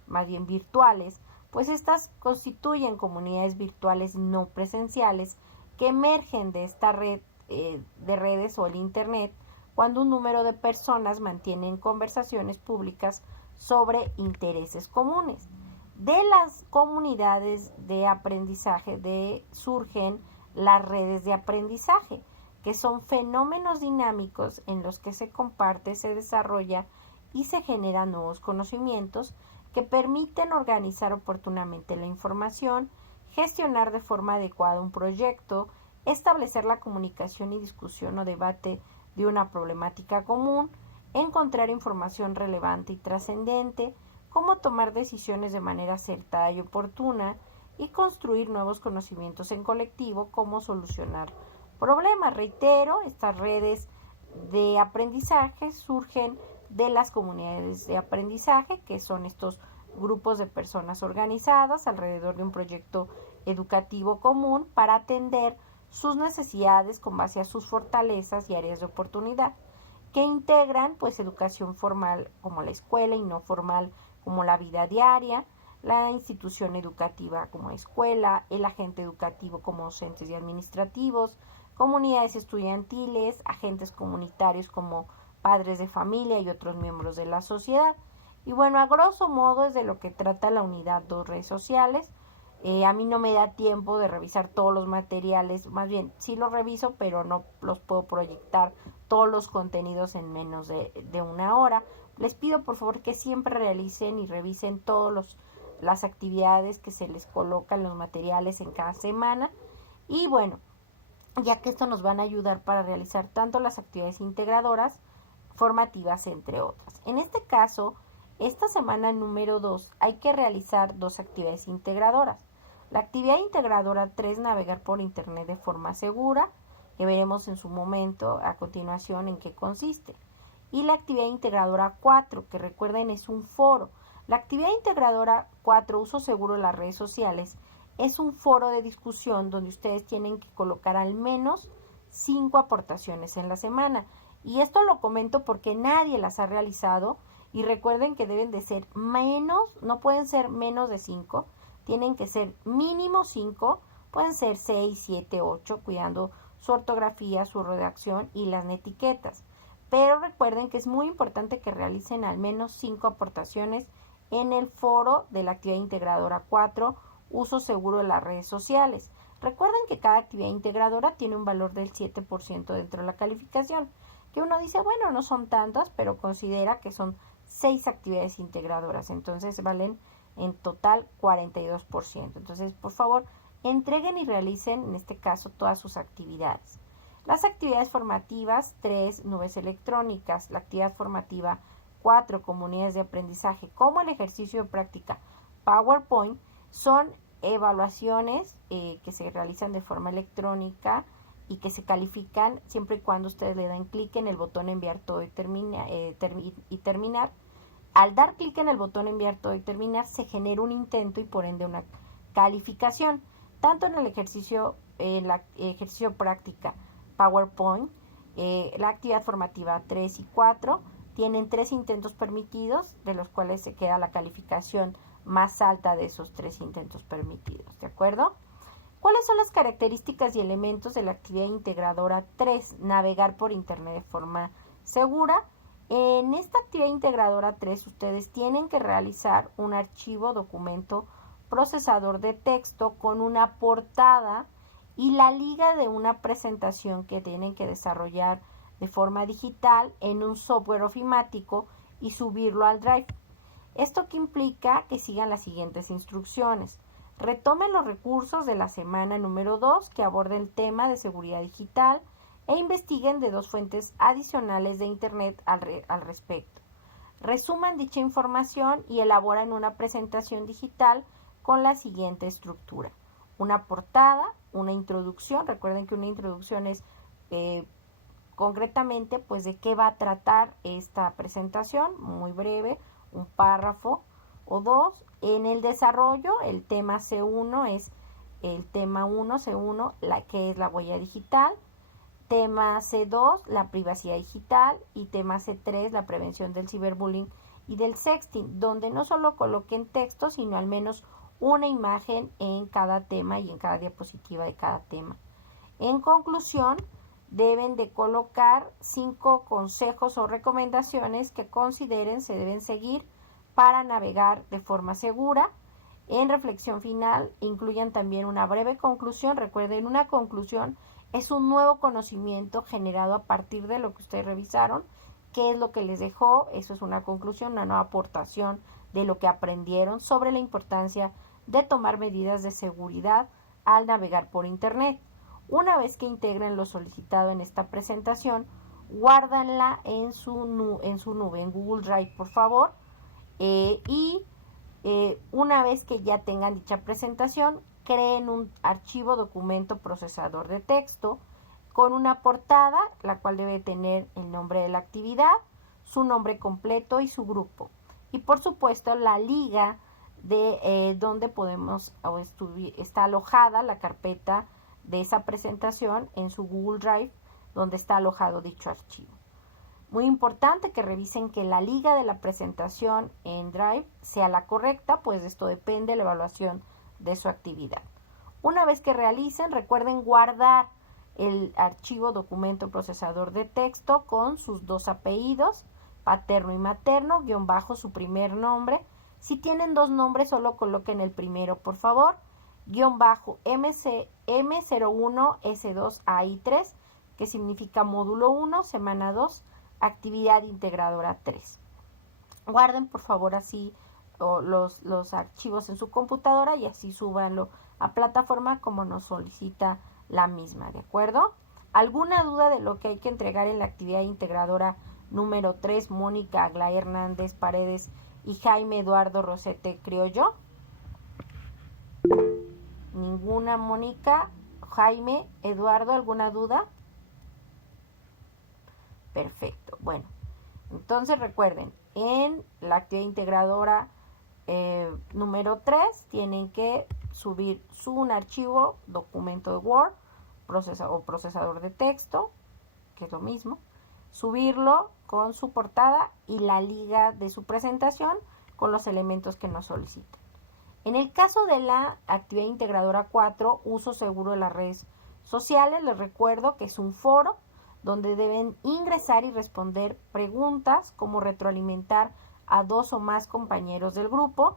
más bien virtuales, pues estas constituyen comunidades virtuales no presenciales que emergen de esta red de redes o el internet cuando un número de personas mantienen conversaciones públicas sobre intereses comunes. De las comunidades de aprendizaje surgen las redes de aprendizaje, que son fenómenos dinámicos en los que se comparte, se desarrolla y se generan nuevos conocimientos que permiten organizar oportunamente la información, gestionar de forma adecuada un proyecto, establecer la comunicación y discusión o debate de una problemática común, encontrar información relevante y trascendente, cómo tomar decisiones de manera acertada y oportuna y construir nuevos conocimientos en colectivo, cómo solucionar problemas. Reitero, estas redes de aprendizaje surgen de las comunidades de aprendizaje, que son estos grupos de personas organizadas alrededor de un proyecto educativo común para atender sus necesidades con base a sus fortalezas y áreas de oportunidad, que integran pues educación formal como la escuela y no formal como la vida diaria, la institución educativa como escuela, el agente educativo como docentes y administrativos, comunidades estudiantiles, agentes comunitarios como padres de familia y otros miembros de la sociedad. Y bueno, a grosso modo es de lo que trata la unidad 2, redes sociales. A mí no me da tiempo de revisar todos los materiales, más bien sí los reviso, pero no los puedo proyectar todos los contenidos en menos de una hora. Les pido por favor que siempre realicen y revisen todas las actividades que se les colocan los materiales en cada semana. Y bueno, ya que esto nos van a ayudar para realizar tanto las actividades integradoras, formativas, entre otras. En este caso, esta semana número 2 hay que realizar 2 actividades integradoras. La actividad integradora 3, navegar por internet de forma segura, que veremos en su momento a continuación en qué consiste. Y la actividad integradora 4, que recuerden es un foro. La actividad integradora 4, uso seguro de las redes sociales, es un foro de discusión donde ustedes tienen que colocar al menos 5 aportaciones en la semana. Y esto lo comento porque nadie las ha realizado y recuerden que deben de ser menos, no pueden ser menos de 5, tienen que ser mínimo 5, pueden ser 6, 7, 8, cuidando su ortografía, su redacción y las etiquetas. Pero recuerden que es muy importante que realicen al menos 5 aportaciones en el foro de la actividad integradora 4, uso seguro de las redes sociales. Recuerden que cada actividad integradora tiene un valor del 7% dentro de la calificación, que uno dice, bueno, no son tantas, pero considera que son 6 actividades integradoras, entonces valen en total 42%. Entonces, por favor, entreguen y realicen, en este caso, todas sus actividades. Las actividades formativas, 3, nubes electrónicas. La actividad formativa 4, comunidades de aprendizaje, como el ejercicio de práctica PowerPoint, son evaluaciones que se realizan de forma electrónica y que se califican siempre y cuando ustedes le dan clic en el botón enviar todo y terminar. Al dar clic en el botón enviar todo y terminar, se genera un intento y por ende una calificación. Tanto en la ejercicio práctica PowerPoint, la actividad formativa 3 y 4 tienen 3 intentos permitidos, de los cuales se queda la calificación más alta de esos 3 intentos permitidos, ¿de acuerdo? ¿Cuáles son las características y elementos de la actividad integradora 3? Navegar por internet de forma segura. En esta actividad integradora 3 ustedes tienen que realizar un archivo, documento, procesador de texto con una portada y la liga de una presentación que tienen que desarrollar de forma digital en un software ofimático y subirlo al Drive. Esto que implica que sigan las siguientes instrucciones. Retomen los recursos de la semana número 2 que aborden el tema de seguridad digital e investiguen de 2 fuentes adicionales de Internet al respecto. resuman dicha información y elaboran una presentación digital con la siguiente estructura: una portada, una introducción. Recuerden que una introducción es concretamente pues de qué va a tratar esta presentación, muy breve, un párrafo o dos. En el desarrollo, el tema C1 es el tema 1, C1, que es la huella digital. Tema C2, la privacidad digital. Y tema C3, la prevención del ciberbullying y del sexting, donde no solo coloquen texto, sino al menos una imagen en cada tema y en cada diapositiva de cada tema. En conclusión, deben de colocar 5 consejos o recomendaciones que consideren se deben seguir para navegar de forma segura. En reflexión final, incluyan también una breve conclusión. Recuerden, una conclusión es un nuevo conocimiento generado a partir de lo que ustedes revisaron. ¿Qué es lo que les dejó? Eso es una conclusión, una nueva aportación de lo que aprendieron sobre la importancia de tomar medidas de seguridad al navegar por Internet. Una vez que integren lo solicitado en esta presentación, guárdanla en su nube, en Google Drive, por favor. Una vez que ya tengan dicha presentación, creen un archivo documento procesador de texto con una portada, la cual debe tener el nombre de la actividad, su nombre completo y su grupo. Y por supuesto la liga de donde está alojada la carpeta de esa presentación en su Google Drive, donde está alojado dicho archivo. Muy importante que revisen que la liga de la presentación en Drive sea la correcta, pues esto depende de la evaluación de su actividad. Una vez que realicen, recuerden guardar el archivo documento procesador de texto con sus 2 apellidos, paterno y materno, guión bajo su primer nombre. Si tienen 2 nombres, solo coloquen el primero, por favor. Guión bajo M01S2AI3, que significa módulo 1, semana 2, actividad integradora 3. Guarden, por favor, así los archivos en su computadora y así súbanlo a plataforma como nos solicita la misma, ¿de acuerdo? ¿Alguna duda de lo que hay que entregar en la actividad integradora número 3, Mónica Aglaé Hernández Paredes y Jaime Eduardo Rosete Criollo? Ninguna, Mónica. Jaime, Eduardo, ¿alguna duda? Perfecto. Bueno, entonces recuerden, en la actividad integradora número 3 tienen que subir un archivo, documento de Word, procesador de texto, que es lo mismo, subirlo con su portada y la liga de su presentación con los elementos que nos soliciten. En el caso de la actividad integradora 4, uso seguro de las redes sociales, les recuerdo que es un foro donde deben ingresar y responder preguntas, como retroalimentar a 2 o más compañeros del grupo,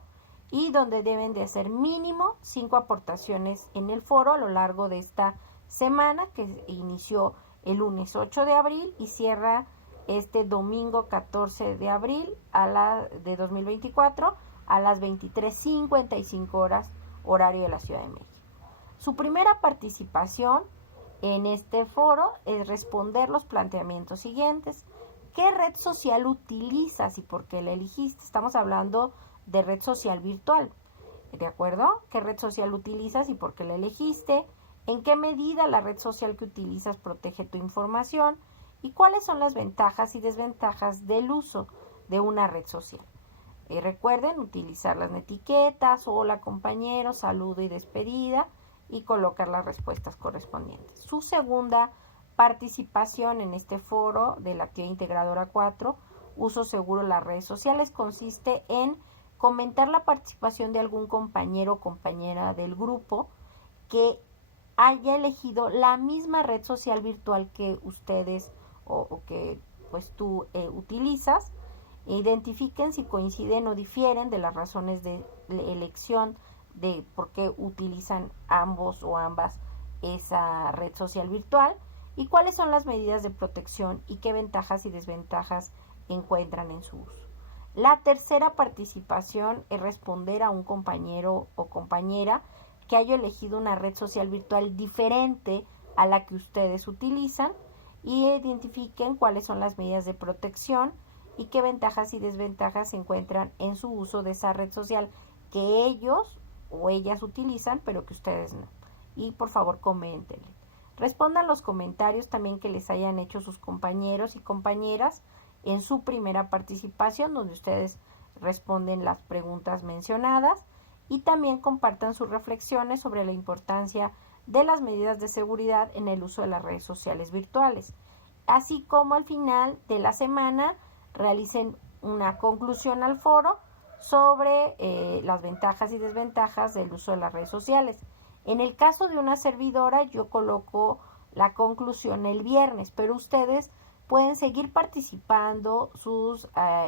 y donde deben de hacer mínimo 5 aportaciones en el foro a lo largo de esta semana, que inició el lunes 8 de abril y cierra este domingo 14 de abril de 2024 a las 23:55 horas, horario de la Ciudad de México. Su primera participación en este foro es responder los planteamientos siguientes. ¿Qué red social utilizas y por qué la elegiste? Estamos hablando de red social virtual, ¿de acuerdo? ¿Qué red social utilizas y por qué la elegiste? ¿En qué medida la red social que utilizas protege tu información? ¿Y cuáles son las ventajas y desventajas del uso de una red social? Recuerden utilizar las etiquetas, hola compañero, saludo y despedida, y colocar las respuestas correspondientes. Su segunda participación en este foro de la actividad integradora 4, uso seguro de las redes sociales, consiste en comentar la participación de algún compañero o compañera del grupo que haya elegido la misma red social virtual que ustedes o que pues tú utilizas. Identifiquen si coinciden o difieren de las razones de elección de por qué utilizan ambos o ambas esa red social virtual y cuáles son las medidas de protección y qué ventajas y desventajas encuentran en su uso. La tercera participación es responder a un compañero o compañera que haya elegido una red social virtual diferente a la que ustedes utilizan y identifiquen cuáles son las medidas de protección y qué ventajas y desventajas se encuentran en su uso de esa red social que ellos o ellas utilizan, pero que ustedes no. Y por favor coméntenle. Respondan los comentarios también que les hayan hecho sus compañeros y compañeras en su primera participación, donde ustedes responden las preguntas mencionadas, y también compartan sus reflexiones sobre la importancia de las medidas de seguridad en el uso de las redes sociales virtuales, así como al final de la semana realicen una conclusión al foro sobre las ventajas y desventajas del uso de las redes sociales. En el caso de una servidora, yo coloco la conclusión el viernes, pero ustedes pueden seguir participando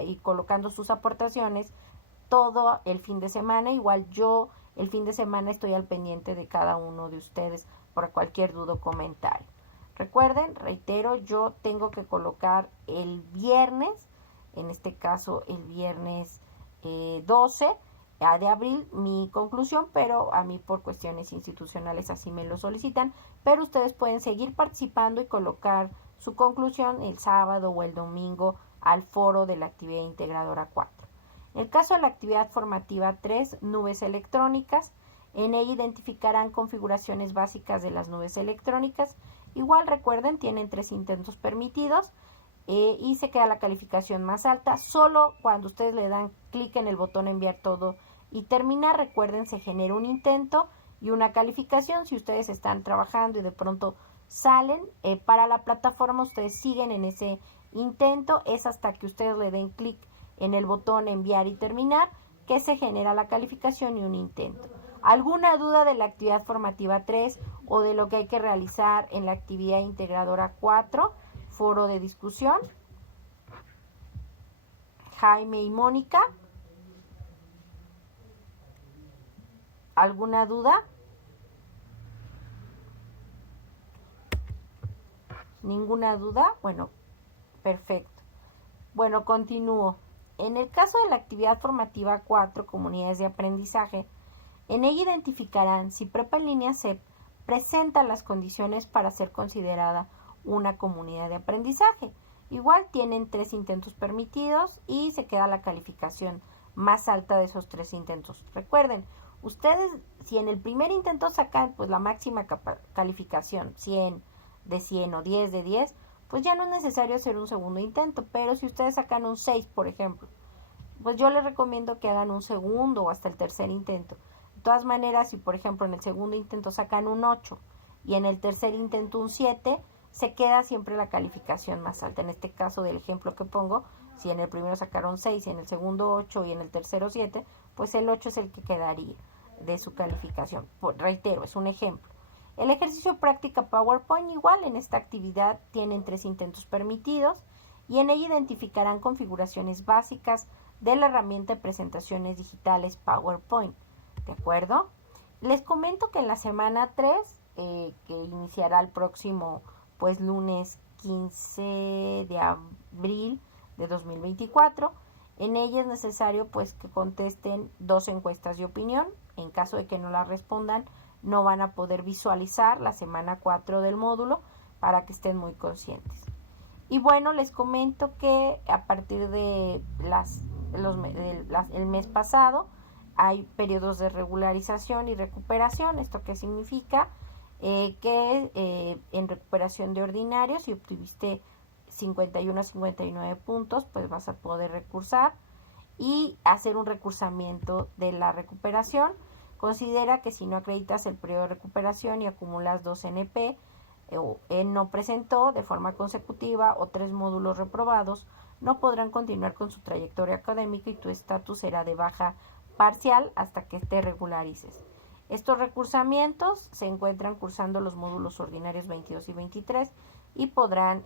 y colocando sus aportaciones todo el fin de semana. Igual yo el fin de semana estoy al pendiente de cada uno de ustedes por cualquier duda o comentario. Recuerden, reitero, yo tengo que colocar el viernes, en este caso el viernes 12 de abril, mi conclusión, pero a mí por cuestiones institucionales así me lo solicitan, pero ustedes pueden seguir participando y colocar su conclusión el sábado o el domingo al foro de la actividad integradora 4. En el caso de la actividad formativa 3, nubes electrónicas, en ella identificarán configuraciones básicas de las nubes electrónicas. Igual recuerden, tienen 3 intentos permitidos y se queda la calificación más alta. Solo cuando ustedes le dan clic en el botón enviar todo y terminar, recuerden, se genera un intento y una calificación. Si ustedes están trabajando y de pronto salen para la plataforma, ustedes siguen en ese intento, es hasta que ustedes le den clic en el botón enviar y terminar que se genera la calificación y un intento. ¿Alguna duda de la actividad formativa 3 o de lo que hay que realizar en la actividad integradora 4, foro de discusión? Jaime y Mónica, ¿alguna duda? ¿Ninguna duda? Bueno, perfecto. Bueno, continúo. En el caso de la actividad formativa 4, comunidades de aprendizaje, en ella identificarán si Prepa en Línea CEP presenta las condiciones para ser considerada una comunidad de aprendizaje. Igual tienen 3 intentos permitidos y se queda la calificación más alta de esos 3 intentos. Recuerden, ustedes si en el primer intento sacan pues la máxima calificación, 100 de 100 o 10 de 10, pues ya no es necesario hacer un segundo intento. Pero si ustedes sacan un 6, por ejemplo, pues yo les recomiendo que hagan un segundo o hasta el tercer intento. De todas maneras, si por ejemplo en el segundo intento sacan un 8 y en el tercer intento un 7, se queda siempre la calificación más alta. En este caso del ejemplo que pongo, si en el primero sacaron 6, en el segundo 8 y en el tercero 7, pues el 8 es el que quedaría de su calificación. Reitero, es un ejemplo. El ejercicio práctica PowerPoint, igual en esta actividad tienen 3 intentos permitidos y en ella identificarán configuraciones básicas de la herramienta de presentaciones digitales PowerPoint. ¿De acuerdo? Les comento que en la semana 3, que iniciará el próximo pues lunes 15 de abril de 2024, en ella es necesario pues que contesten 2 encuestas de opinión. En caso de que no las respondan, no van a poder visualizar la semana 4 del módulo, para que estén muy conscientes. Y bueno, les comento que a partir de el mes pasado hay periodos de regularización y recuperación. ¿Esto qué significa? Que en recuperación de ordinario, si obtuviste 51 a 59 puntos, pues vas a poder recursar y hacer un recursamiento de la recuperación. Considera que si no acreditas el periodo de recuperación y acumulas 2 NP o no presentó de forma consecutiva o 3 módulos reprobados, no podrán continuar con su trayectoria académica y tu estatus será de baja parcial hasta que te regularices. Estos recursamientos se encuentran cursando los módulos ordinarios 22 y 23 y podrán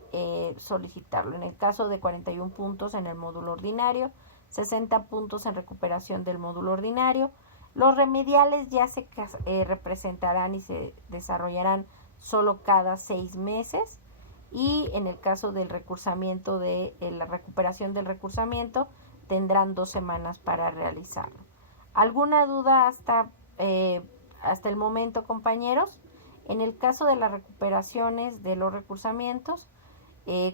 solicitarlo. En el caso de 41 puntos en el módulo ordinario, 60 puntos en recuperación del módulo ordinario, los remediales ya se representarán y se desarrollarán solo cada 6 meses y en el caso del recursamiento de la recuperación del recursamiento tendrán 2 semanas para realizarlo. ¿Alguna duda hasta el momento, compañeros? En el caso de las recuperaciones de los recursamientos,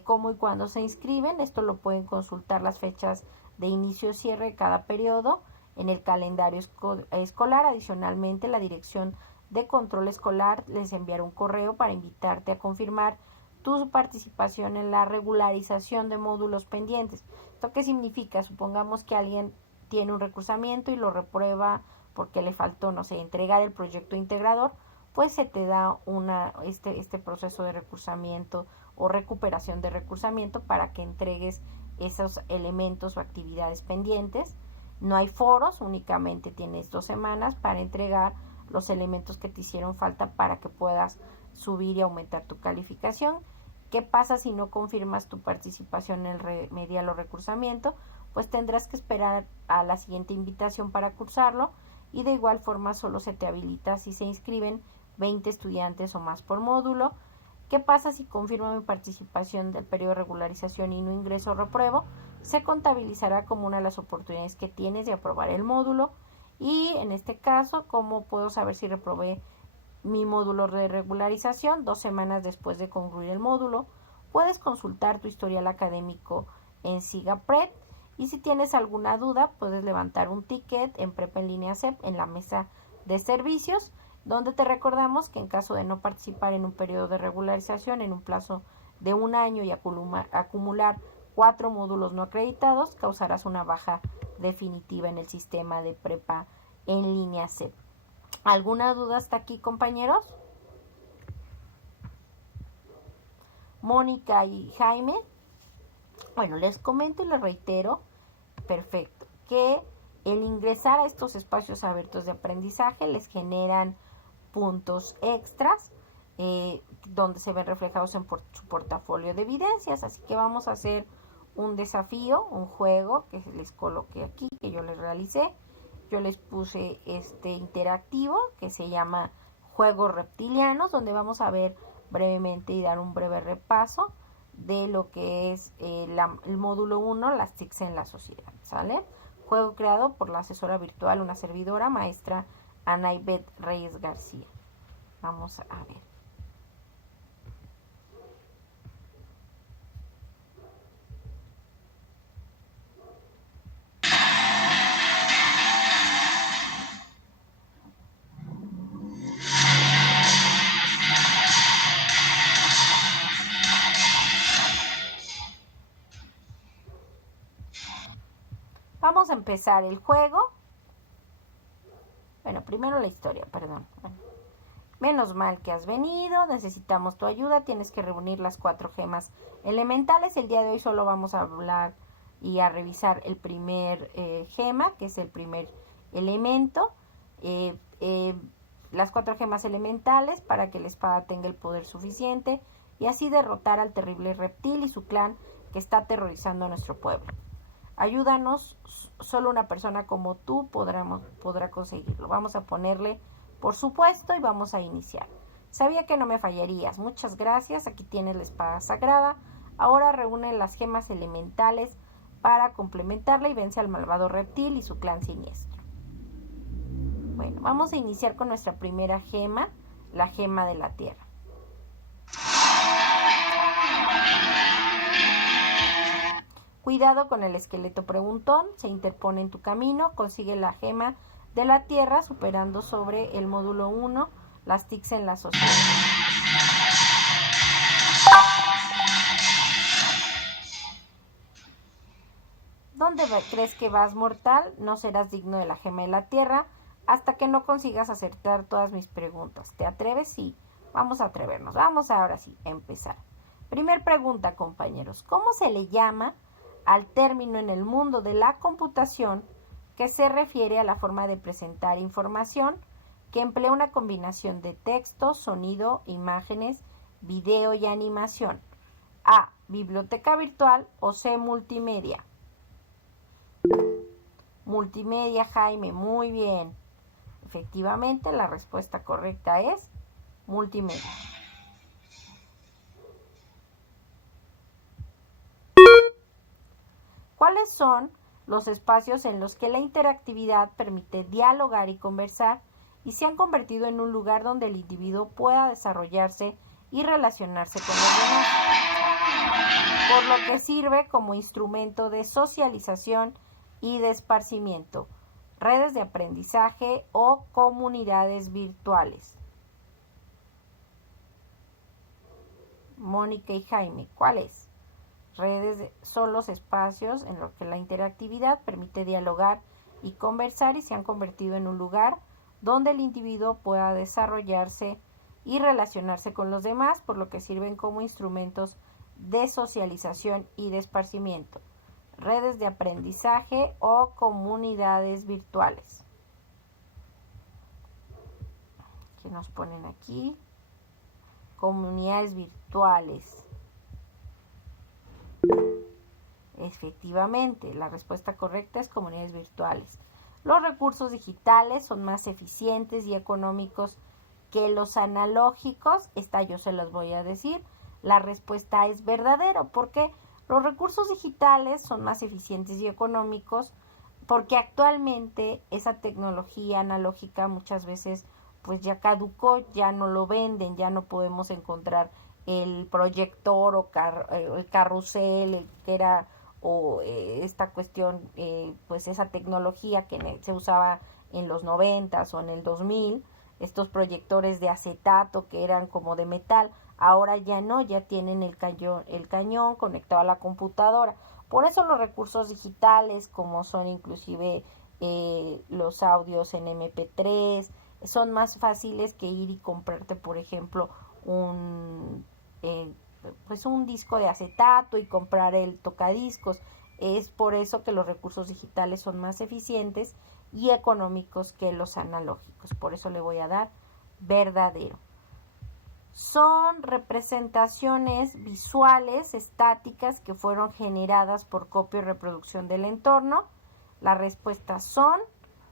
cómo y cuándo se inscriben. Esto lo pueden consultar las fechas de inicio y cierre de cada periodo en el calendario escolar. Adicionalmente, la Dirección de Control Escolar les enviará un correo para invitarte a confirmar tu participación en la regularización de módulos pendientes. ¿Esto qué significa? Supongamos que alguien tiene un recursamiento y lo reprueba porque le faltó, no sé, entregar el proyecto integrador, pues se te da este proceso de recursamiento o recuperación de recursamiento para que entregues esos elementos o actividades pendientes. No hay foros, únicamente tienes 2 semanas para entregar los elementos que te hicieron falta para que puedas subir y aumentar tu calificación. ¿Qué pasa si no confirmas tu participación en el remedial o recursamiento? Pues tendrás que esperar a la siguiente invitación para cursarlo, y de igual forma solo se te habilita si se inscriben 20 estudiantes o más por módulo. ¿Qué pasa si confirmo mi participación del periodo de regularización y no ingreso o repruebo? Se contabilizará como una de las oportunidades que tienes de aprobar el módulo. Y en este caso, ¿cómo puedo saber si reprobé mi módulo de regularización? 2 semanas después de concluir el módulo, puedes consultar tu historial académico en SIGAPRED, y si tienes alguna duda, puedes levantar un ticket en Prepa en Línea CEP en la mesa de servicios, donde te recordamos que en caso de no participar en un periodo de regularización en un plazo de 1 año y acumular 4 módulos no acreditados, causarás una baja definitiva en el sistema de Prepa en Línea CEP. ¿Alguna duda hasta aquí, compañeros? Mónica y Jaime. Bueno, les comento y les reitero, perfecto, que el ingresar a estos espacios abiertos de aprendizaje les generan puntos extras, donde se ven reflejados en su portafolio de evidencias. Así que vamos a hacer un desafío, un juego que les coloqué aquí, que yo les realicé. Yo les puse este interactivo que se llama Juegos Reptilianos, donde vamos a ver brevemente y dar un breve repaso de lo que es el módulo 1, las TICs en la sociedad, ¿sale? Juego creado por la asesora virtual, una servidora, maestra Anaibet Reyes García. Vamos a ver. Vamos a empezar el juego. Bueno, primero la historia, perdón. Bueno, menos mal que has venido, necesitamos tu ayuda, tienes que reunir las 4 gemas elementales. El día de hoy solo vamos a hablar y a revisar el primer gema, que es el primer elemento. Las 4 gemas elementales para que la espada tenga el poder suficiente y así derrotar al terrible reptil y su clan que está aterrorizando a nuestro pueblo. Ayúdanos, solo una persona como tú podrá conseguirlo. Vamos a ponerle por supuesto y vamos a iniciar. Sabía que no me fallarías. Muchas gracias. Aquí tienes la espada sagrada. Ahora reúne las gemas elementales para complementarla y vence al malvado reptil y su clan siniestro. Bueno, vamos a iniciar con nuestra primera gema, la gema de la tierra. Cuidado con el esqueleto preguntón, se interpone en tu camino, consigue la gema de la tierra superando sobre el módulo 1, las TICs en la sociedad. ¿Dónde crees que vas, mortal? No serás digno de la gema de la tierra hasta que no consigas acertar todas mis preguntas. ¿Te atreves? Sí, vamos a atrevernos. Vamos ahora sí a empezar. Primer pregunta, compañeros. ¿Cómo se le llama al término en el mundo de la computación que se refiere a la forma de presentar información que emplea una combinación de texto, sonido, imágenes, video y animación? A, biblioteca virtual, o C, multimedia. Multimedia, Jaime, muy bien. Efectivamente, la respuesta correcta es multimedia. ¿Cuáles son los espacios en los que la interactividad permite dialogar y conversar y se han convertido en un lugar donde el individuo pueda desarrollarse y relacionarse con los demás? por lo que sirve como instrumento de socialización y de esparcimiento, redes de aprendizaje o comunidades virtuales. Mónica y Jaime, ¿cuál es? Redes son los espacios en los que la interactividad permite dialogar y conversar y se han convertido en un lugar donde el individuo pueda desarrollarse y relacionarse con los demás, por lo que sirven como instrumentos de socialización y de esparcimiento, redes de aprendizaje o comunidades virtuales. ¿Qué nos ponen aquí? Comunidades virtuales. Efectivamente, la respuesta correcta es comunidades virtuales. Los recursos digitales son más eficientes y económicos que los analógicos. Esta yo se las voy a decir. La respuesta es verdadero, porque los recursos digitales son más eficientes y económicos, porque actualmente esa tecnología analógica muchas veces pues ya caducó, ya no lo venden, ya no podemos encontrar el proyector o el carrusel que era, o esta cuestión, pues esa tecnología que se usaba en los 90s o en el 2000, estos proyectores de acetato que eran como de metal, ahora ya no, ya tienen el cañón conectado a la computadora. Por eso los recursos digitales, como son inclusive los audios en MP3, son más fáciles que ir y comprarte, por ejemplo, un disco de acetato y comprar el tocadiscos. Es por eso que los recursos digitales son más eficientes y económicos que los analógicos. Por eso le voy a dar verdadero. Son representaciones visuales estáticas que fueron generadas por copia y reproducción del entorno. Las respuestas son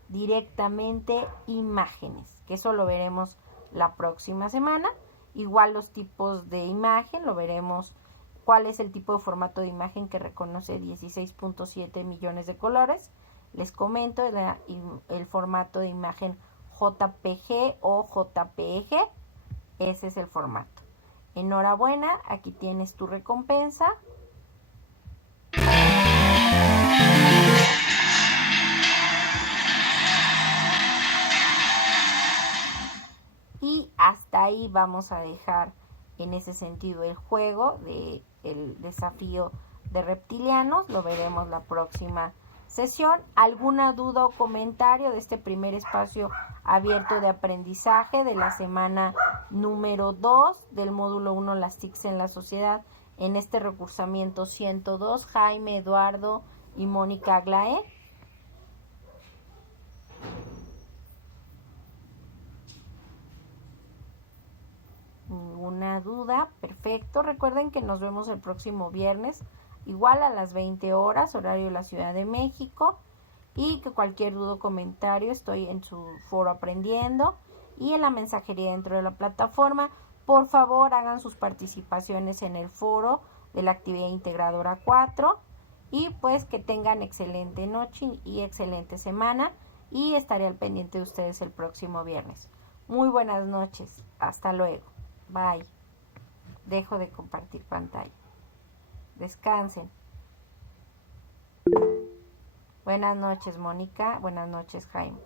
directamente imágenes, que eso lo veremos la próxima semana. Igual los tipos de imagen, lo veremos cuál es el tipo de formato de imagen que reconoce 16.7 millones de colores. Les comento el formato de imagen JPG o JPEG. Ese es el formato. Enhorabuena, aquí tienes tu recompensa. Y hasta ahí vamos a dejar en ese sentido el juego del desafío de reptilianos. Lo veremos la próxima sesión. ¿Alguna duda o comentario de este primer espacio abierto de aprendizaje de la semana número 2 del módulo 1, las TICs en la sociedad, en este recursamiento 102? Jaime, Eduardo y Mónica Aglaé. Ninguna duda, perfecto. Recuerden que nos vemos el próximo viernes, igual a las 20 horas, horario de la Ciudad de México, y que cualquier duda o comentario estoy en su foro Aprendiendo y en la mensajería dentro de la plataforma. Por favor, hagan sus participaciones en el foro de la actividad integradora 4 y pues que tengan excelente noche y excelente semana, y estaré al pendiente de ustedes el próximo viernes. Muy buenas noches, hasta luego. Bye. Dejo de compartir pantalla. Descansen. Buenas noches, Mónica. Buenas noches, Jaime.